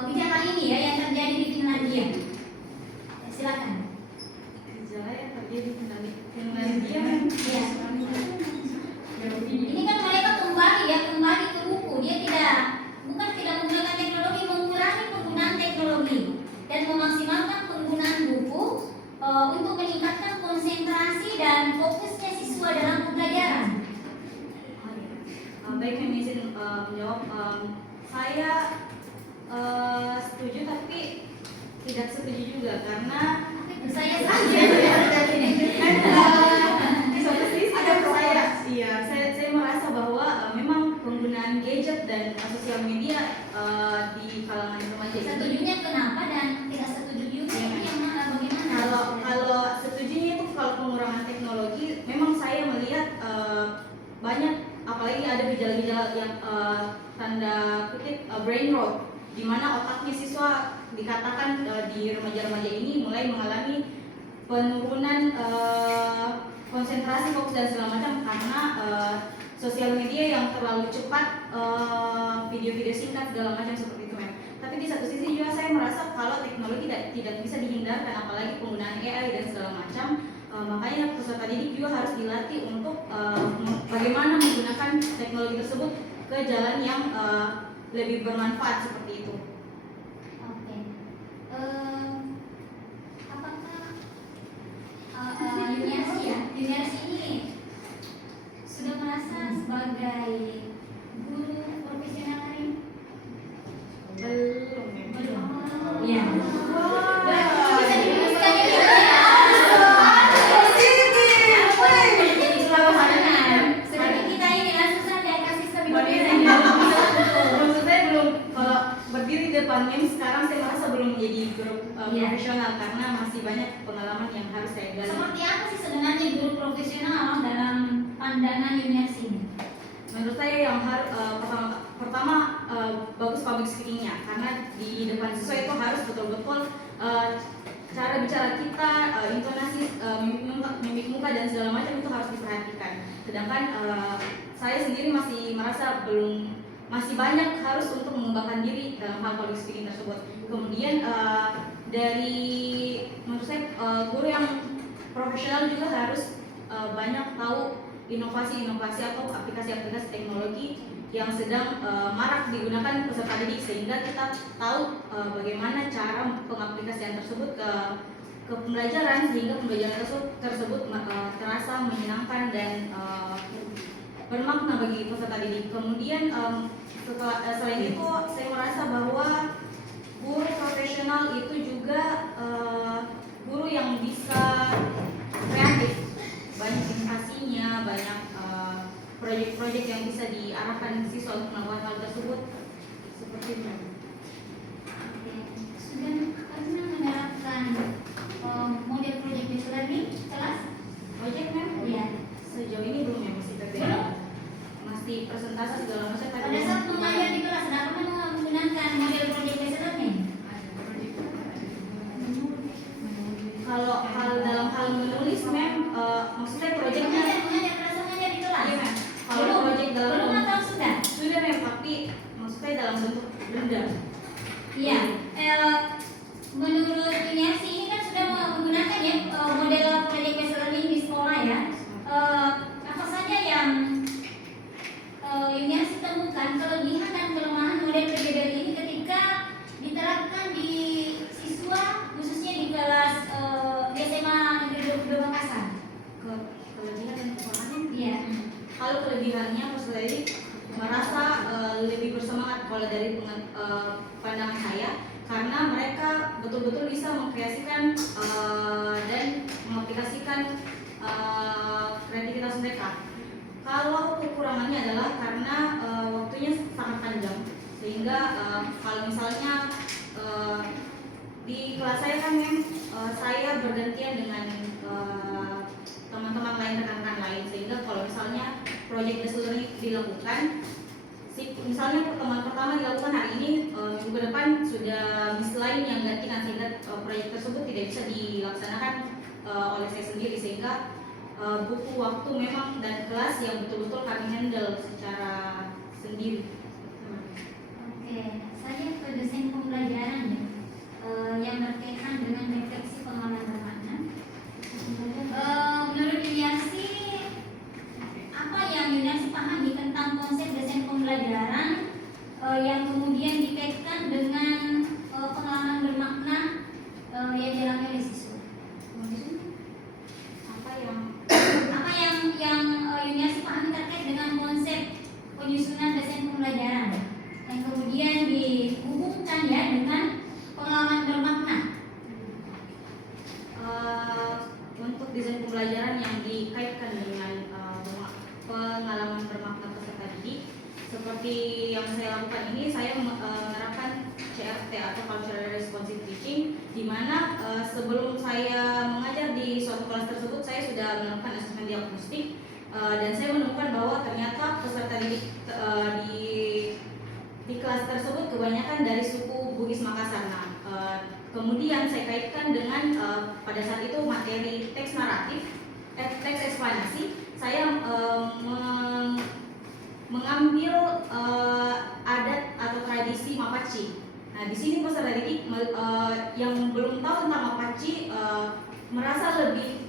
kebijakan ini ya yang terjadi di Finlandia? Silakan. Gejala yang terjadi di Finlandia. Ya. Ini kan mereka kembali ke buku. Dia bukan tidak menggunakan teknologi, mengurangi penggunaan teknologi dan memaksimalkan penggunaan buku untuk meningkatkan konsentrasi dan fokusnya siswa dalam pembelajaran. Baik, kami izin menjawab. Saya setuju tapi tidak setuju juga, karena Saya saja di suatu sisi saya merasa bahwa memang penggunaan gadget dan sosial media di kalangan remaja itu. setujunya kenapa dan tidak setuju juga itu yang mana, bagaimana? Kalau setujunya itu kalau pengurangan teknologi, memang saya melihat banyak, apalagi ada gejala-gejala yang tanda kutip brain rot, di mana otaknya siswa dikatakan di remaja-remaja ini mulai mengalami penurunan konsentrasi, fokus dan segala macam karena sosial media yang terlalu cepat, video-video singkat segala macam seperti itu. Tapi di satu sisi juga saya merasa kalau teknologi tidak bisa dihindarkan, apalagi penggunaan AI dan segala macam. Makanya peserta didik juga harus dilatih untuk bagaimana menggunakan teknologi tersebut ke jalan yang lebih bermanfaat seperti itu. Oke. Apakah Yuniarsi ini sudah merasa sebagai guru profesional lain? Belum. Ya. Bisa diluruskan ya. Sedikit kita ini langsung saja kasih Maksud saya belum, kalau berdiri di depan MEM sekarang saya merasa belum menjadi guru profesional karena masih banyak pengalaman yang harus saya gali. Seperti apa sih sebenarnya guru profesional dalam pandangan Yuniarsi ini? Menurut saya yang harus pertama bagus public speakingnya, karena di depan siswa itu harus betul-betul cara bicara kita, intonasi, mimik muka dan segala macam itu harus diperhatikan. Sedangkan saya sendiri masih merasa masih banyak harus untuk mengembangkan diri dalam hal public speaking tersebut. Kemudian dari menurut saya guru yang profesional juga harus banyak tahu inovasi-inovasi atau aplikasi-aplikasi teknologi yang sedang marak digunakan peserta didik, sehingga kita tahu bagaimana cara pengaplikasian tersebut ke pembelajaran, sehingga pembelajaran tersebut terasa menyenangkan dan bermakna bagi peserta didik. Kemudian selain itu saya merasa bahwa guru profesional itu juga guru yang bisa kreatif, banyak inovasinya, banyak proyek-proyek yang bisa diarahkan siswa untuk melakukan hal tersebut, seperti itu. Sudah pernah menerapkan model project based learning kelas? Proyek mem? Iya. Sejauh ini belum ya, masih Belum? masih presentasi segala macam. Pada saat mengajar di kelas, tidak pernah menggunakan model project based learning? Kalau dalam hal menulis mem, maksudnya proyeknya Mengajar di kelas? iya mem. Kalau Belum? proyek dalam Belum atau sudah? sudah mem, tapi maksudnya dalam bentuk benda. Iya. Menurut Yuniarsi ini kan sudah menggunakan ya model project based learning di sekolah ya. Apa saja yang Yuniarsi temukan kelebihan dan kelemahan model PBL ini ketika diterapkan di siswa khususnya di kelas di SMA Negeri 22 Makassar? Kelebihan dan kekurangannya. Iya. Kalau kelebihannya peserta didik merasa lebih bersemangat kalau dari pandangan saya, karena mereka betul-betul bisa mengkreasikan dan mengaplikasikan kreativitas mereka. Kalau kekurangannya adalah karena waktunya sangat panjang, sehingga kalau misalnya di kelas saya kan saya bergantian dengan teman-teman lain, rekan-rekan lain, sehingga kalau misalnya proyek based learning dilakukan, misalnya pertemuan pertama dilakukan hari ini, minggu depan sudah miss lain yang gantikan, sehingga proyek tersebut tidak bisa dilaksanakan oleh saya sendiri, sehingga butuh waktu memang dan kelas yang betul-betul kami handle secara sendiri. Oke, saya ke desain pembelajaran ya, yang berkaitan dengan refleksi pengalaman bermakna. Menurut Yuniarsi, apa yang Yuniarsi pahami tentang konsep desain pembelajaran yang kemudian dikaitkan dengan pengalaman bermakna yang dialami oleh siswa? Apa yang Yuniarsi pahami terkait dengan konsep penyusunan desain pembelajaran yang kemudian dihubungkan ya dengan pengalaman bermakna? Untuk desain pembelajaran yang dikaitkan dengan pengalaman bermakna peserta didik, seperti yang saya lakukan ini, saya menerapkan CRT atau Cultural Responsive Teaching, di mana sebelum saya mengajar di suatu kelas tersebut, saya sudah melakukan asesmen diagnostik, dan saya menemukan bahwa ternyata peserta didik di kelas tersebut kebanyakan dari suku Bugis Makassar. Nah, kemudian saya kaitkan dengan pada saat itu materi teks naratif, teks eksplanasi, saya mengambil adat atau tradisi Mapaci. Nah, di sini peserta didik yang belum tahu tentang Mapaci merasa lebih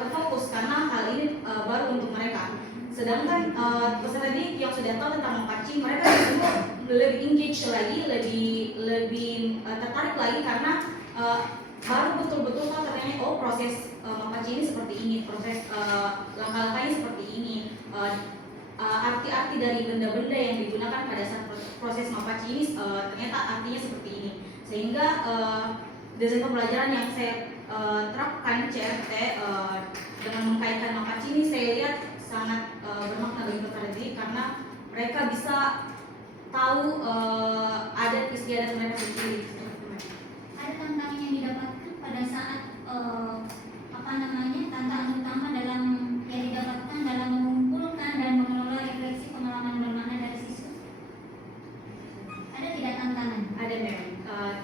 terfokus karena hal ini baru untuk mereka. Sedangkan peserta didik yang sudah tahu tentang Mapaci, mereka justru lebih engage lagi, lebih tertarik lagi karena baru betul-betul tahu ternyata proses Mapaci ini seperti ini, proses langkah-langkahnya seperti ini, arti-arti dari benda-benda yang digunakan pada saat proses Mapaci ini ternyata artinya seperti ini, sehingga desain pembelajaran yang saya terapkan CRT dengan mengkaitkan Mapaci ini saya lihat sangat bermakna bagi peserta didik karena mereka bisa tahu adat istiadat mereka sendiri. Ada tantangan yang didapatkan pada saat tantangan utama dalam yang didapatkan dalam mengumpulkan dan mengelola refleksi pengalaman bermakna dari siswa? Ada tidak tantangan? Ada mem.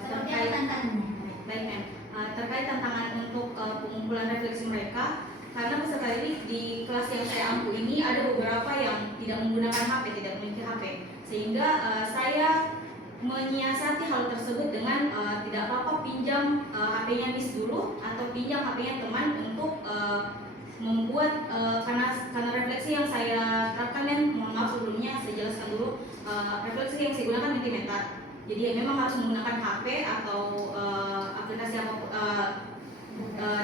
Seperti apa tantangannya? Baik mem. Terkait tantangan untuk pengumpulan refleksi mereka, karena peserta didik di kelas yang saya ampu ini ada beberapa yang tidak menggunakan HP, tidak memiliki HP, sehingga saya menyiasati hal tersebut dengan tidak apa-apa pinjam HP-nya Miss dulu atau pinjam HP-nya teman untuk membuat karena refleksi yang saya terapkan, dan mohon maaf sebelumnya saya jelaskan dulu, refleksi yang saya gunakan Mentimeter. Jadi memang harus menggunakan HP atau aplikasi apapun,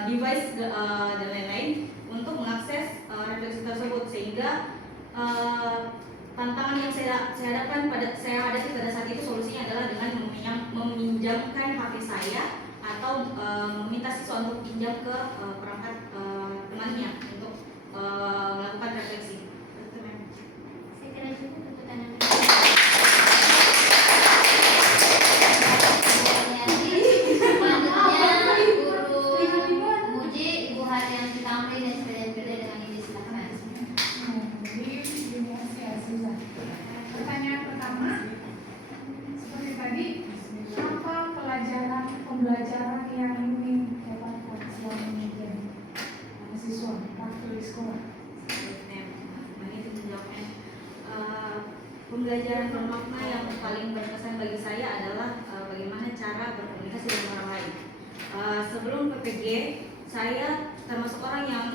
device dan lain-lain untuk mengakses refleksi tersebut, sehingga tantangan yang saya hadapi pada saat itu solusinya adalah dengan meminjamkan HP saya atau meminta siswa untuk pinjam ke perangkat temannya untuk melakukan refleksi. Saya kira cukup untuk anak-anak. Selanjutnya Guru Muji, Ibu Harianti Tamri dan SPD dengan ini silakan. Jadi begini ya, Suza. Pertanyaan pertama, seperti tadi, apa pembelajaran yang ingin dapatkan selama menjadi mahasiswa waktu di sekolah? Pembelajaran bermakna yang paling berkesan bagi saya adalah bagaimana cara berkomunikasi dengan orang lain. Sebelum PPG, saya termasuk orang yang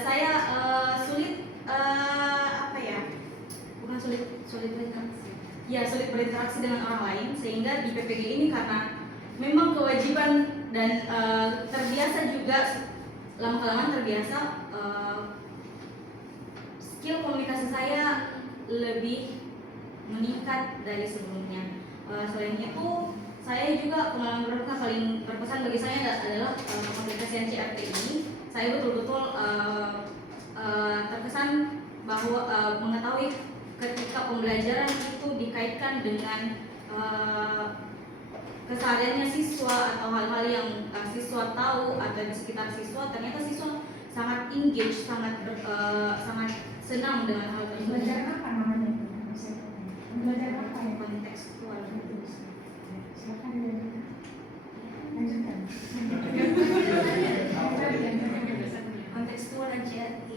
saya sulit sulit berinteraksi dengan orang lain, sehingga di PPG ini karena memang kewajiban dan terbiasa juga, lama-kelamaan terbiasa, skill komunikasi saya lebih meningkat dari sebelumnya. Selain itu, saya juga pengalaman bermakna paling berpesan bagi saya adalah pengaplikasian CRT ini. Saya betul-betul terkesan bahwa mengetahui ketika pembelajaran itu dikaitkan dengan kesehariannya siswa atau hal-hal yang siswa tahu atau di sekitar siswa, ternyata siswa sangat engage, sangat senang dengan hal tersebut. Belajar apa namanya? Belajar apa ya? Kontekstual. Silakan lanjutkan. Kontekstual dan CRT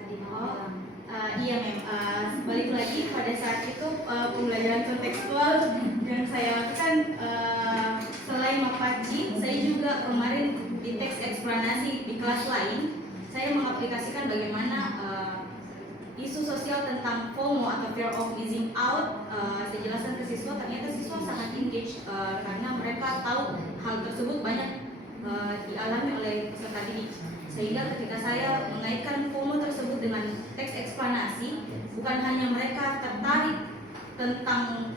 tadi bilang. Iya mem, balik lagi pada saat itu pembelajaran kontekstual yang saya lakukan, selain mengkaji, saya juga kemarin di teks eksplanasi di kelas lain, saya mengaplikasikan bagaimana isu sosial tentang FOMO atau fear of missing out. Saya jelaskan ke siswa, ternyata siswa sangat engage karena mereka tahu hal tersebut banyak dialami oleh peserta didik. Sehingga ketika saya mengaitkan FOMO tersebut dengan teks eksplanasi, bukan hanya mereka tertarik tentang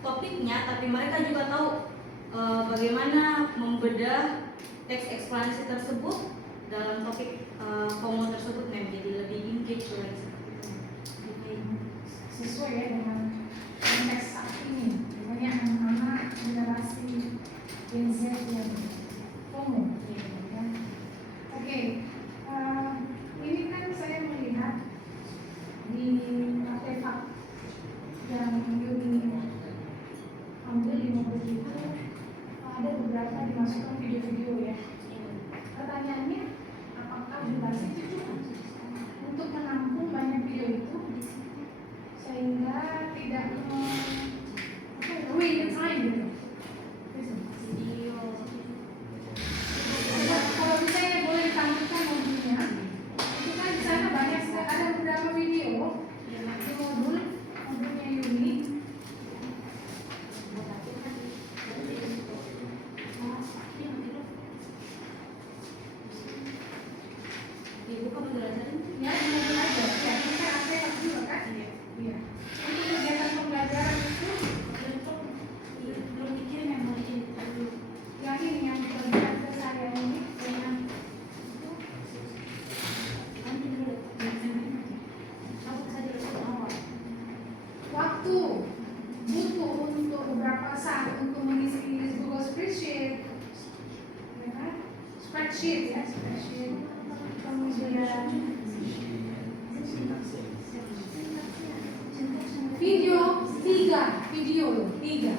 topiknya, tapi mereka juga tahu bagaimana membedah teks eksplanasi tersebut dalam topik FOMO tersebut, jadi lebih engage lagi seperti itu. Sesuai ya dengan konteks saat ini, banyak anak-anak generasi Gen Z yang FOMO. Oke, ini kan saya melihat di artefak yang Yuni ambil di mobil itu ada beberapa dimasukkan video-video ya. Pertanyaannya, apakah durasi itu cukup untuk menampung banyak video itu sehingga tidak ruin time gitu? Kalau misalnya boleh ditampilkan mobilnya, itu kan di sana banyak sekali, ada beberapa video di mobilnya Yuni. Dibuka pembelajaran? Ya, di mobil aja. Ya, ini kan artefak juga kan? Iya. Untuk kegiatan pembelajaran itu Belum dikirim memori ini. yang ini yang terlihat ke saya ini dengan waktu butuh untuk beberapa saat untuk mengisi Google Spreadsheet, ya kan? Spreadsheet, kemudian video 3 video loh 3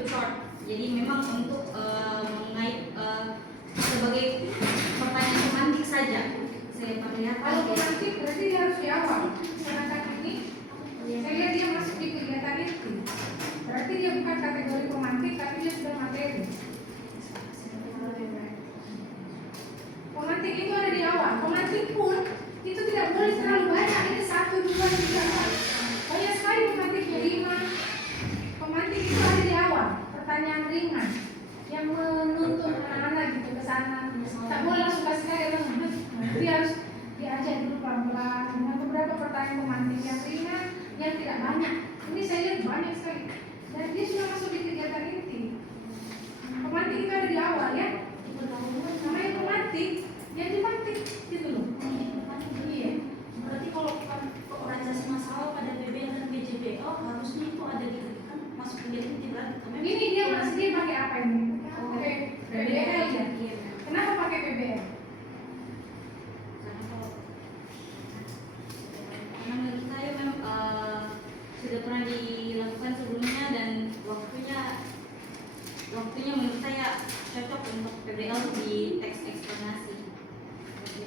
to short. Jadi memang untuk mengait sebagai pertanyaan semantik saja. Saya perlihatkan. Kalau romantik berarti dia harus di awal. Sedangkan ini, saya lihat dia masuk di kegiatan itu. Berarti dia bukan kategori romantik, tapi dia sudah materi. Romantik itu ada di awal. Romantik pun itu tidak boleh terlalu banyak. Ini 1, 2, 3, 4. Banyak sekali romantiknya 5. Romantik itu ada di awal. Pertanyaan ringan yang menuntun anak-anak gitu ke sana. Tak boleh langsung kasih kayak dia harus diajak dulu pelan-pelan dengan beberapa pertanyaan romantik yang ringan, yang tidak banyak. Ini saya lihat banyak sekali. Dan dia sudah masuk di kegiatan inti. Romantik itu ada di awal ya. Namanya romantik, yang dimantik gitu loh. Iya. Berarti kalau organisasi masalah pada BBL dan BJBO harusnya itu ada di kan masuk kegiatan inti berarti. Ini dia masih dia pakai apa ini? Pakai PBL ya. Iya. Kenapa pakai PBL? Karena menurut saya memang sudah pernah dilakukan sebelumnya dan waktunya menurut saya cocok untuk PBL di teks eksplanasi.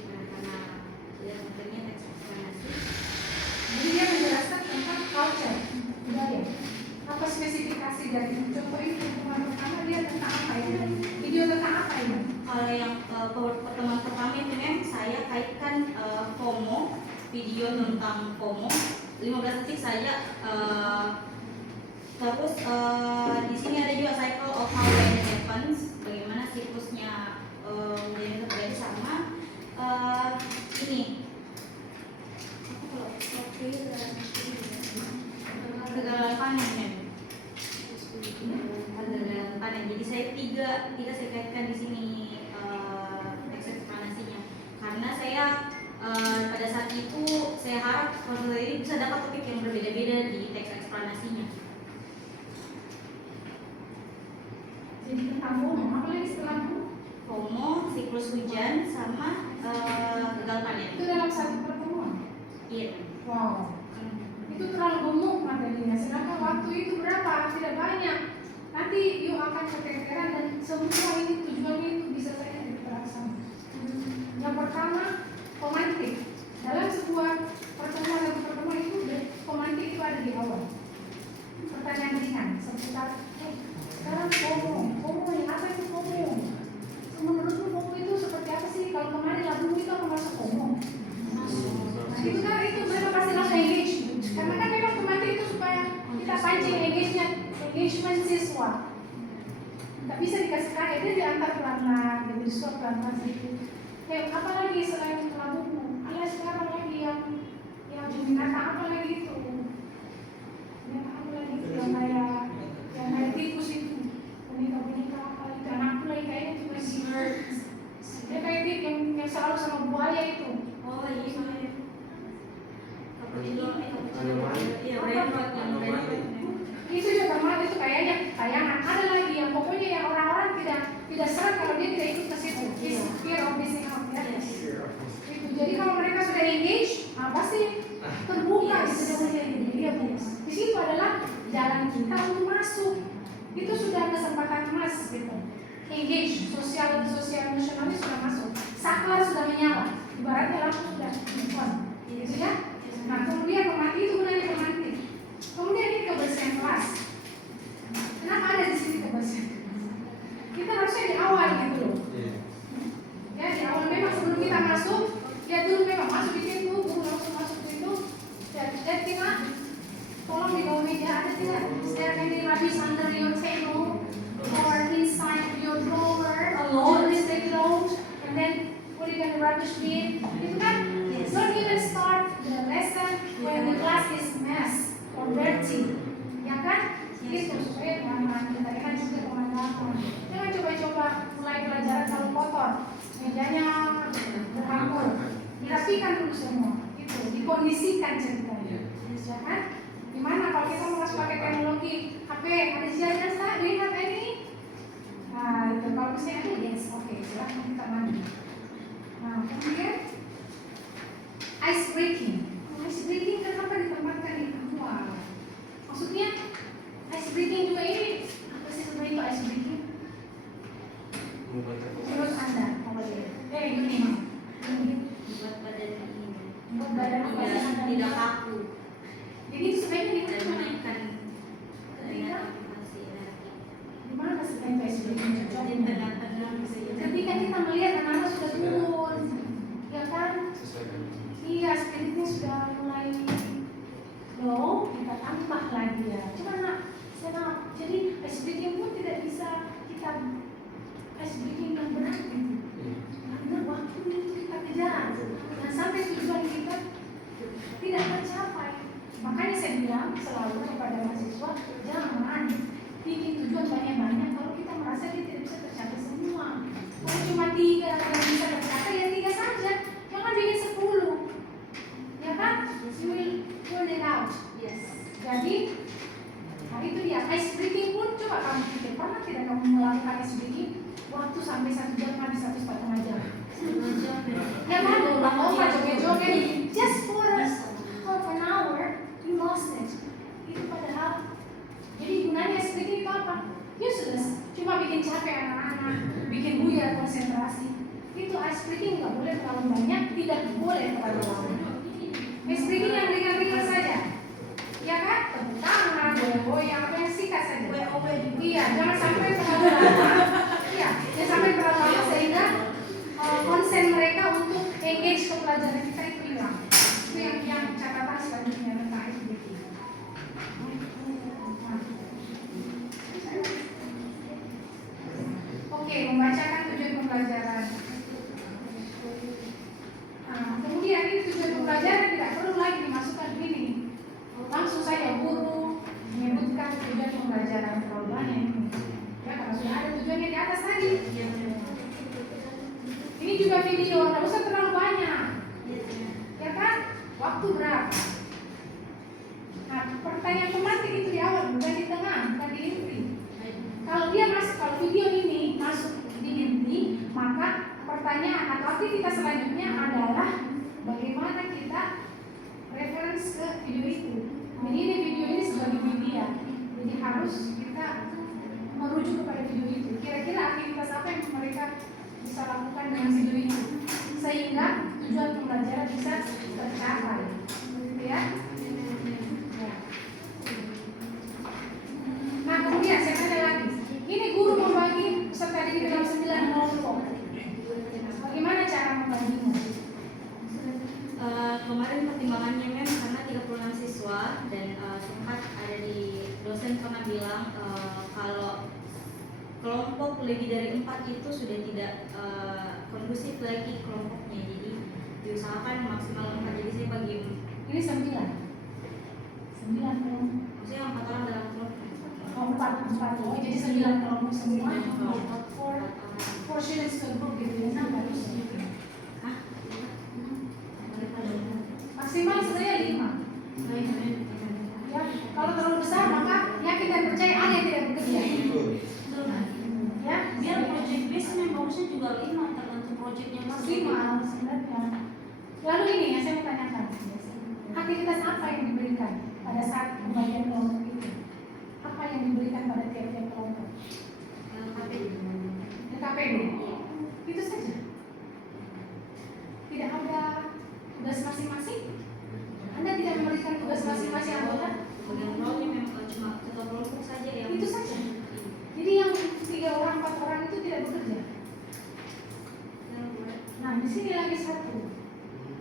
Karena tidak pentingnya teks eksplanasi. Jadi dia menjelaskan tentang culture budaya. Apa spesifikasi dari contoh ini pertemuan pertama dia tentang apa ini? Video tentang apa ini? Kalau yang pertemuan pertama itu memang saya kaitkan FOMO, video tentang FOMO 15 detik saja. Terus di sini ada juga cycle of how it happens, bagaimana siklusnya menjadi terjadi sama ini. Kegagalan panen ya. Kegagalan panen. Jadi saya tiga saya kaitkan di sini teks eksplanasinya. Karena saya pada saat itu saya harap konsultan ini bisa dapat topik yang berbeda-beda di teks eksplanasinya. Jadi tentang FOMO, apa lagi setelah FOMO, siklus hujan, sama gagal panen. itu dalam satu pertemuan? Iya. Wow. Itu terlalu gemuk materinya, sedangkan waktu itu berapa? Tidak banyak. Nanti yuk akan keteteran dan semua ini tujuannya itu bisa saya diterapkan. Yang pertama, romantik. Dalam sebuah pertemuan atau pertemuan itu, romantik itu ada di awal. Pertanyaan ringan seputar, sekarang FOMO yang apa itu FOMO? Menurutmu FOMO itu seperti apa sih? Kalau kemarin lagu itu apa masuk FOMO? Nah, itu kan itu mereka pasti langsung engage. Karena kan memang romantik itu supaya kita pancing engagement siswa. Tak bisa dikasih kayak dia diantar pelan-pelan, jadi suap pelan-pelan sedikit. Kayak apa lagi selain lagumu? Ada sekarang lagi yang binatang apa lagi itu? Binatang apa lagi itu yang kayak tikus itu? Boneka apa lagi? Anakku lagi kayaknya cuma dia kayak dia yang selalu sama buaya itu. Oh iya. Iya, Itu juga termasuk itu kayaknya tayangan. Ada lagi yang pokoknya yang orang-orang tidak seret kalau dia tidak ikut ke situ. Fear of missing out ya. Itu. Jadi kalau mereka sudah engage, pasti terbuka di semuanya ini. Lihat di situ adalah jalan kita untuk masuk. Itu sudah kesempatan emas gitu. Engage, sosial emosionalnya sudah masuk. Saklar sudah menyala. Ibaratnya lampu sudah on. Gitu ya. Nah kemudian romantik itu gunanya romantik. Kemudian ini kebersihan kelas. Kenapa ada di sini kebersihan? Kita harusnya di awal gitu loh. Ya di awal memang sebelum kita masuk, ya dulu memang masuk di pintu, guru langsung masuk pintu. Dan kita tolong di bawah meja ada tidak? Sekarang ini rubbish under your table or inside your drawer. Always take it out and then put it in the rubbish bin. Itu kan? Don't even start the lesson when the class is mess or dirty, ya kan? Itu supaya teman-teman kita kan juga teman-teman. Jangan coba-coba mulai pelajaran kalau kotor, mejanya berhamur, dirapikan dulu semua. Itu dikondisikan ceritanya, ya kan? Gimana kalau kita mau pakai teknologi HP, ada jalan tak lihat ini? Nah itu kalau misalnya ada yes, oke, silahkan kita mandi. Nah kemudian ice breaking. Ice breaking kenapa ditempatkan di awal? Maksudnya ice breaking juga ini apa sih bisa kita ice breaking yang benar gitu. Karena waktu itu kita kejar dan sampai tujuan kita tidak tercapai. Makanya saya bilang selalu kepada mahasiswa, jangan bikin tujuan banyak-banyak kalau kita merasa dia tidak bisa tercapai semua. Kalau cuma 3 kalau bisa tercapai ya 3 saja, jangan bikin 10. Ya kan? You will pull it out. Yes. Jadi, nah itu dia, ice breaking pun coba kamu pikir, pernah tidak kamu melakukan ice breaking waktu sampai 1 jam habis 1,5 jam? Ya kan, lomba joget-joget, just for half an hour, you lost it. Itu padahal, jadi gunanya ice breaking itu apa? Useless, cuma bikin capek anak-anak, bikin buyar konsentrasi. Itu ice breaking nggak boleh terlalu banyak, tidak boleh terlalu lama. Ice breaking yang ringan-ringan saja. Ya kan? Tepuk tangan, goyang-goyang, apa yang sikat saja. Iya, jangan sampai terlalu lama. Iya, jangan sampai terlalu lama sehingga konsen mereka untuk engage ke pelajaran kita itu hilang. Itu yang catatan selanjutnya tentang ice breaking. Oke, membacakan tujuan pembelajaran. Kemudian ini tujuan pembelajaran tidak perlu lagi dimasukkan begini. Langsung saja guru menyebutkan tujuan pembelajaran terlalu banyak ini. Ya, karena sudah ada tujuannya di atas tadi. Ini juga video, tidak usah terlalu banyak. Ya kan? Waktu berapa? Nah, pertanyaan pematik itu di awal, bukan di tengah, bukan di inti. Kalau dia masuk, kalau video ini masuk di inti, maka pertanyaan atau aktivitas selanjutnya adalah bagaimana kita reference ke video itu. Jadi ini video ini sebagai media, jadi harus kita merujuk kepada video itu. Kira-kira aktivitas apa yang mereka bisa lakukan dengan video itu sehingga tujuan pembelajaran bisa tercapai, ya. Nah, kemudian saya tanya lagi, ini guru membagi peserta didik dalam 9 kelompok. Bagaimana cara membaginya? Kemarin pertimbangannya memang karena 36 siswa dan sempat ada di dosen pernah bilang kalau kelompok lebih dari 4 itu sudah tidak kondusif lagi kelompoknya, jadi diusahakan maksimal 4. Jadi saya bagi Ini 9 kelompok. maksudnya 4 orang dalam kelompok. Oh, 4. Oh, jadi 9 kelompok semua. For students to group gitu ya, bagus. Maksimal sebenarnya 5. Ya, kalau terlalu besar maka yakin dan percaya ada yang tidak bekerja. Ya, Biar project base memang bagusnya juga 5, tergantung projectnya maksimal sebenarnya. Lalu ini yang saya mau tanyakan, aktivitas apa yang diberikan pada saat pembagian kelompok itu? Apa yang diberikan pada tiap-tiap kelompok? KPD. Itu saja. Tidak ada tugas masing-masing. Anda tidak memberikan tugas masing-masing anggota. Bagian kelompoknya memang cuma ketua kelompok saja yang Itu saja. Jadi yang 3 orang, 4 orang itu tidak bekerja. Nah, di sini lagi satu.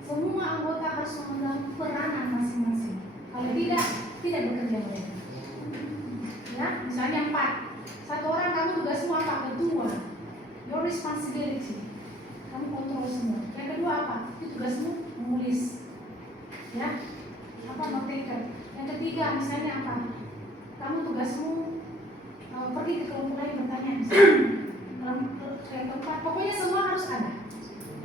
Semua anggota harus memegang peranan masing-masing. Kalau tidak bekerja mereka. Ya, misalnya 4. 1 orang kamu tugasmu apa? Ketua. Your responsibility. Kamu kontrol semua. Yang kedua apa? Itu tugasmu menulis. Ya, apa note taker. Yang ketiga misalnya apa? Kamu tugasmu pergi ke kelompok lain bertanya. Yang keempat, pokoknya semua harus ada.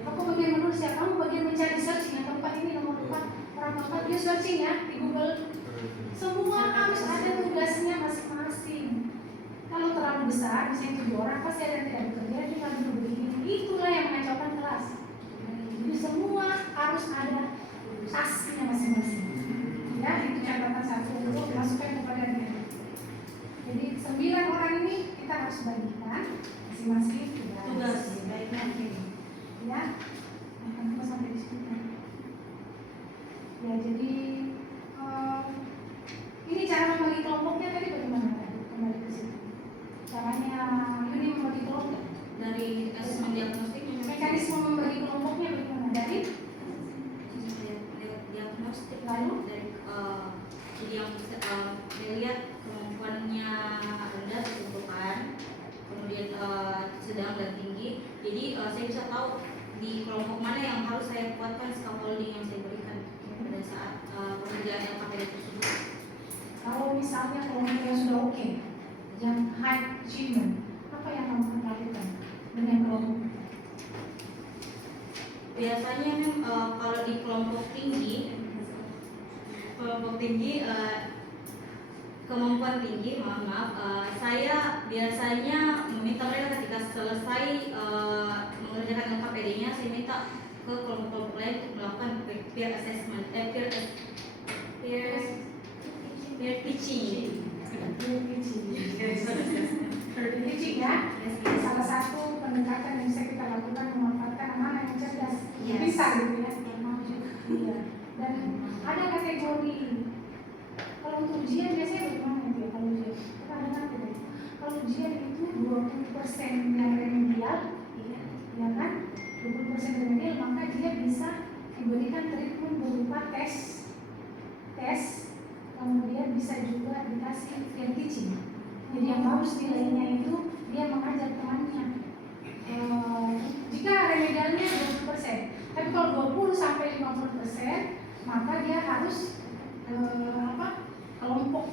Aku bagian menulis ya, kamu bagian mencari searching. Yang keempat ini nomor 4, orang keempat dia searching ya di Google. Semua harus ada tugasnya masing-masing. Kalau terlalu besar, misalnya 7 orang, pasti ada yang tidak bekerja, dia nggak bisa begini. Itulah yang mengacaukan kelas. Jadi semua harus ada tasnya masing-masing. Ya, itu catatan 1 untuk masukkan kepada dia. Jadi 9 orang ini kita harus bagikan masing-masing tugas. Ya, akan sampai di situ. Ya, jadi ini cara membagi kelompoknya tadi bagaimana tadi? Kembali ke situ. Caranya Yuni membagi kelompok dari asesmen diagnostik. mekanisme membagi kelompoknya bagaimana? Dari diagnostik lalu dari jadi yang bisa dilihat kemampuannya rendah tentukan sedang dan tinggi. Jadi saya bisa tahu di kelompok mana yang harus saya kuatkan scaffolding yang saya berikan pada saat pekerjaan LKPD tersebut. Kalau misalnya kelompoknya sudah oke, yang high achievement, apa yang kamu akan lakukan dengan kelompok? Biasanya kalau di kelompok tinggi kemampuan tinggi, saya biasanya meminta mereka ketika selesai mengerjakan LKPD-nya, saya minta ke kelompok-kelompok lain untuk melakukan peer assessment, peer teaching. Peer teaching ya, salah satu pendekatan yang bisa kita lakukan memanfaatkan anak-anak yang cerdas, Yes. bisa gitu ya. Iya. Dan ada kategori. Kalau untuk ujian biasanya bagaimana ya? Kalau ujian, kita ada nanti. Kalau ujian itu 20% yang remedial, ya kan? 20% remedial, maka dia bisa diberikan treatment berupa tes, kemudian bisa juga dikasih peer teaching. Jadi yang bagus nilainya itu dia mengajar temannya. Jika remedialnya 20%, tapi kalau 20-50%, maka dia harus kelompok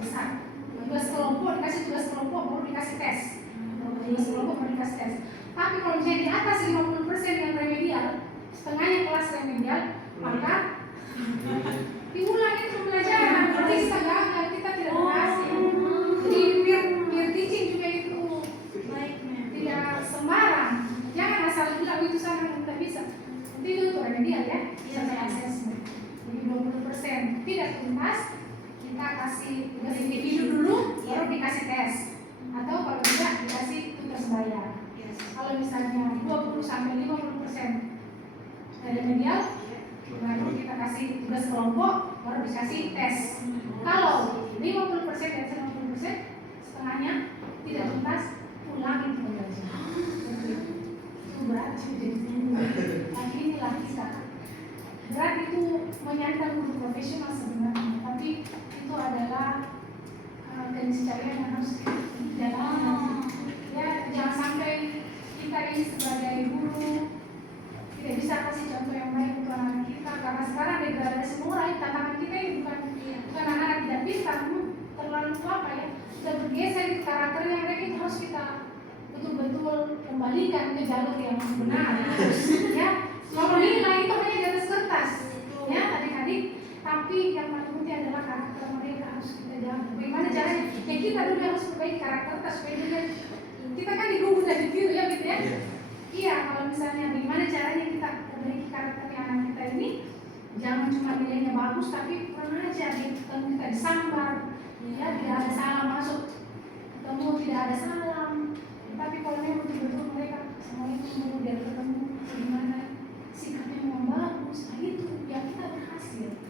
besar. Tugas kelompok dikasih tugas kelompok baru dikasih tes. Tugas kelompok baru dikasih tes. Tapi kalau misalnya di atas 50% yang remedial, setengahnya kelas remedial, maka diulang itu pembelajaran. Berarti kita gagal, kita tidak berhasil. Jadi peer teaching juga itu tidak sembarang. Jangan asal bilang itu sana tidak bisa. Itu remedial ya, sampai assessment. Jadi 20% tidak tuntas, kita kasih tugas individu dulu, baru dikasih tes. Atau kalau tidak dikasih tugas bayar. Kalau misalnya 20-50% remedial, baru kita kasih tugas kelompok, baru dikasih tes. Kalau 50% dan 90%, setengahnya tidak tuntas, ulangi pembelajaran. Itu berat jadi. Tapi inilah kita. Berat itu menyandang guru profesional sebenarnya, tapi itu adalah keniscayaan yang harus dijalani. Ya, jangan sampai kita ini sebagai guru tidak bisa kasih contoh yang baik untuk anak kita, karena sekarang degradasi moral. Tantangan kita ini bukan anak-anak tidak pintar, terlalu apa ya, sudah bergeser ke karakter yang mereka itu harus kita betul-betul kembalikan ke jalur yang benar. Ya, nomor nilai itu hanya di atas kertas, ya adik-adik. Tapi yang paling penting adalah karakter mereka harus kita jaga. Bagaimana caranya? Ya kita dulu harus perbaiki karakter kita supaya kita kan digugur dan ditiru ya gitu ya. Iya, kalau misalnya bagaimana caranya kita perbaiki karakternya anak kita ini, jangan cuma nilainya bagus tapi pernah aja ketemu kita disambar, ya tidak ada salam masuk, ketemu tidak ada salam. Tapi kalau memang betul-betul mereka semuanya kemudian ketemu bagaimana sikapnya memang bagus, nah itu yang kita berhasil.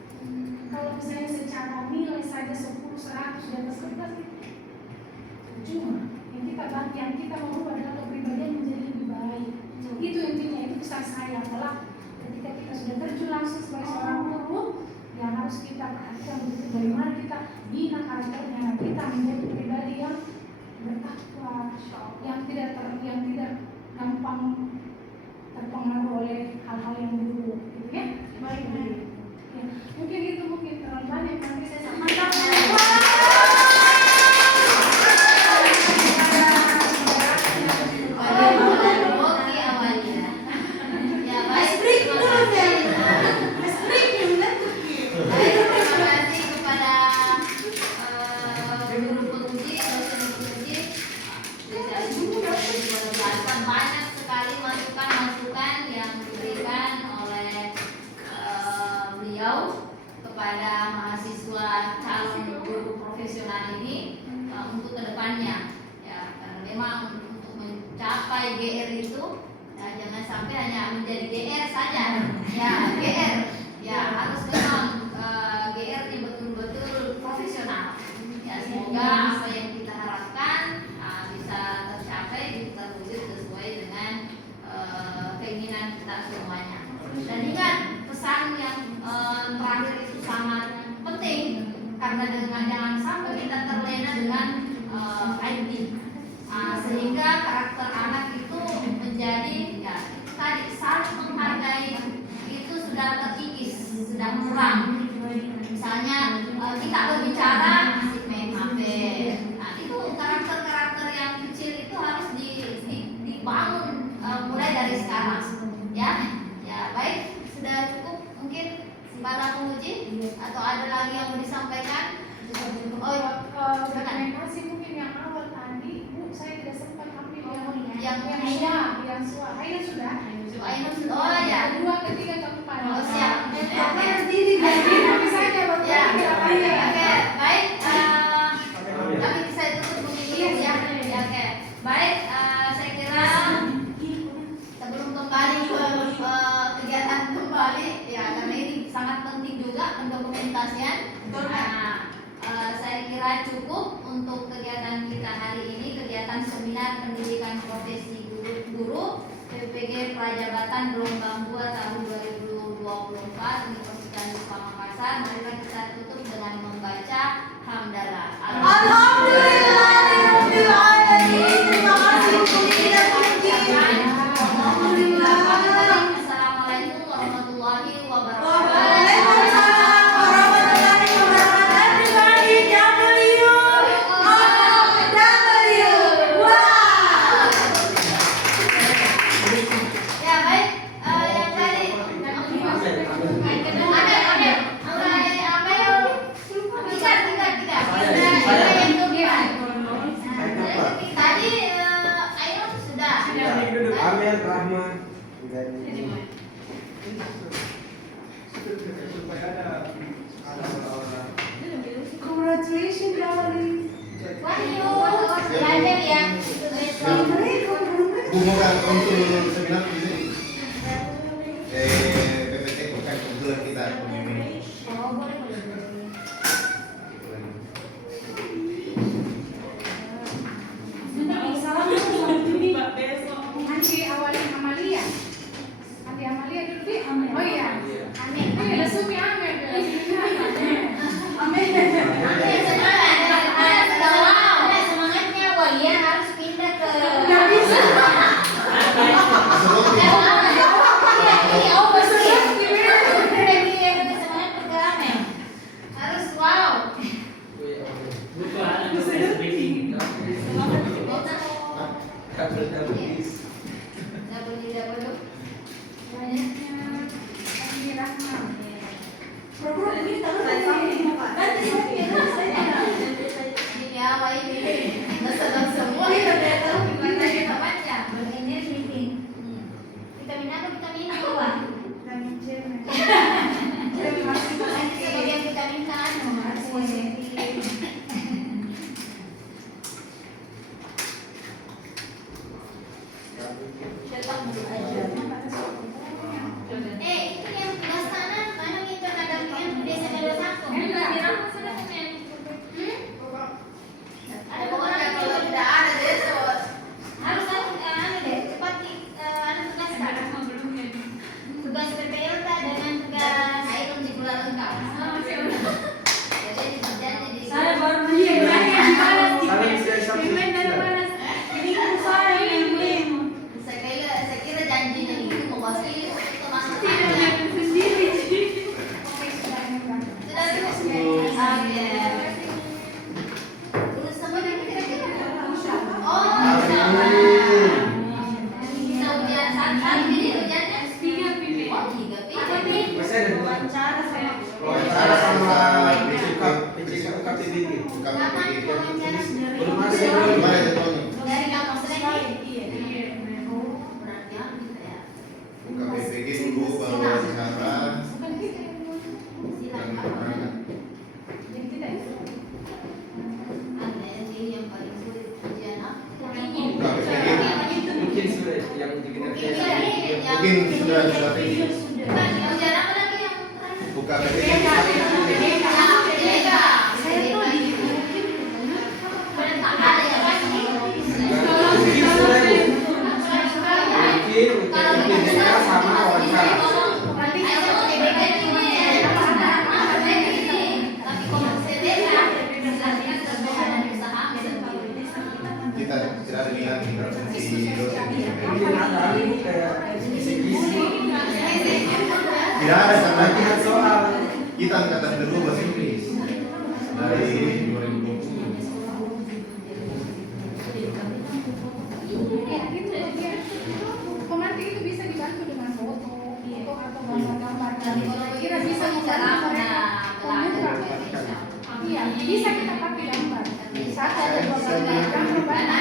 Kalau misalnya secara nilai saja 10, 100 di atas kertas, cuma yang kita mau adalah kepribadian menjadi lebih baik. Itu intinya, itu pesan saya adalah ketika kita sudah terjun langsung sebagai seorang guru, yang harus kita perhatikan begitu bagaimana kita bina karakternya anak kita menjadi pribadi yang bertakwa, yang tidak gampang terpengaruh oleh hal-hal yang buruk, gitu ya. Baik, ya. Mungkin itu terlalu banyak nanti saya sampaikan. kepada mahasiswa calon guru profesional ini untuk kedepannya, ya, karena memang untuk mencapai GR itu jangan sampai hanya menjadi GR saja, ya GR, ya harus memang GR-nya betul-betul profesional. Ya, semoga apa yang kita harapkan bisa tercapai, terwujud sesuai dengan keinginan kita semuanya. Dan ingat pesan yang terakhir itu sangat penting, karena dengan jangan sampai kita terlena dengan IT. sehingga karakter anak itu menjadi ya tadi saling menghargai itu sudah terkikis, sudah kurang. Misalnya kita berbicara asik main HP, nah itu karakter-karakter yang kecil itu harus dibangun mulai dari sekarang, ya. Ya baik, sudah cukup mungkin para penguji atau ada lagi yang mau disampaikan? Oh, Dokumentasi mungkin yang awal tadi, Bu, saya tidak sempat ambil yang sudah. Oh ya. Kedua, ketiga, keempat. Oh siap. Tapi saja baru Ya, ketiga. oke, baik. Kami saya tutup begini ya. Ya, oke. Baik, saya kira sebelum kembali ke kegiatan kembali, ya karena ini sangat penting juga pendokumentasian. Saya kira cukup untuk kegiatan kita hari ini, kegiatan seminar pendidikan profesi guru PPG Prajabatan Gelombang 2 tahun 2024 Universitas Islam Makassar. Marilah kita tutup dengan membaca hamdalah. Alhamdulillahirabbil alamin. Terima kasih puji dan puji. Alhamdulillah. Assalamualaikum warahmatullahi wabarakatuh. Waalaikumsalam warahmatullahi wabarakatuh. Everybody W. Wow. Ya baik, yang tadi tadi Ainun sudah. Amel Rahma. Supaya ada Congratulations darling. Wahyu, belajar ya. Bu mau kan untuk seminar di sini? PPT bukan kebetulan kita pemimpin. Oh boleh boleh. Nanti awalin Amalia. Nanti Amalia dulu Bi. Oh iya. Amin. Oh iya, Sumi Amel. Semangatnya Walia harus pindah ke. Nggak bisa. Harus wow. Ini apa ini? Senang semua. Gimana kita baca? Vitamin apa? Vitamin apa? Sebagian vitamin K tetap dulu aja. Itu yang sebelah sana mana itu ada yang desa 21. Ada pokoknya kalau tidak ada desa harus deh cepat tugaskan. Tugas PPLK dengan tugas Ainun di bulan lengkap. Jadi dikerjain di Saya baru menyiapkan. saling siasat. saya kira janjinya itu mau bahas itu masuk Oke, sudah ini. sudah terus sama yang kira-kira oh bisa ujian hari ini ujiannya 3 pi oh 3 pi Masih ada dua. Wawancara sama Wawancara sama KPBT. bukan kapan PPT. wawancara Belum ada. Belum ada jadwalnya. dari kamu sering oh berarti gitu ya Buka PPG dulu baru wawancara Bukan kita yang dulu. dan silakan berangkat. Jadi kita itu. ada yang paling sulit ujian apa Buka PPG. Mungkin sudah yang bikin Mungkin sudah strategi. ujian apa lagi yang terakhir Buka PPG. Mungkin sama wawancara. kita tidak ada lihat di dosen. Ini ada ini kayak kisi-kisi. Tidak ada karena Soal kita angkatan kedua bahasa Inggris dari 2020. Pemantik itu bisa dibantu dengan foto atau gambar-gambar. Kira bisa membantu mereka membuka. Iya, bisa kita pakai gambar. Satu atau dua gambar banyak.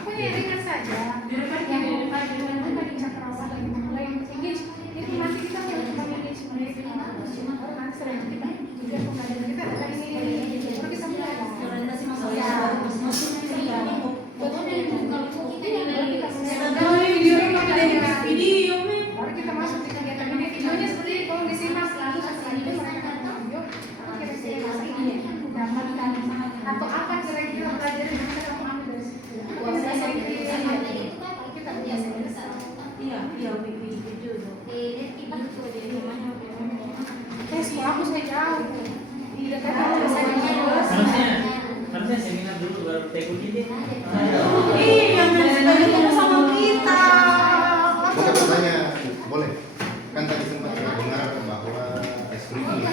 Pokoknya ringan saja. Yang bukan di cakrawala lagi mulai engage. Jadi nanti kita mulai engage mereka. Nanti sering kita juga pengajaran kita dari sini. Baru kita mulai. Orientasi masalah. Ya. Video, Baru kita masuk di kegiatan ini. Videonya seperti ini. Kalau disimak selalu setelah itu mereka akan video. Kira-kira masa ini gambarkan atau apa kira-kira pelajaran yang kita kamu ambil dari situ. Kita biasa iya, video. sekolahku saya jauh. Di dekat Harusnya seminar dulu baru TKUD deh. Iya, sudah ketemu sama kita. Bukan bertanya, boleh? Kan tadi sempat kita dengar bahwa ekstrim itu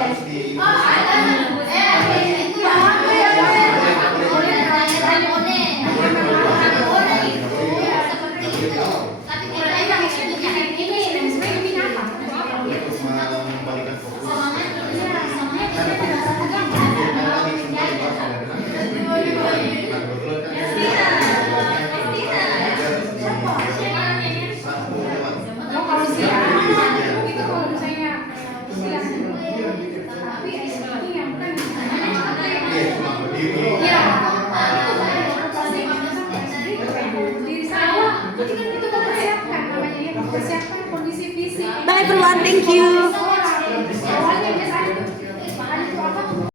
harus di untuk mengembalikan fokus. kalau siang itu kalau misalnya siang tapi ini yang bukan ya diri saya itu mempersiapkan namanya ya mempersiapkan kondisi fisik. Bye everyone, thank you.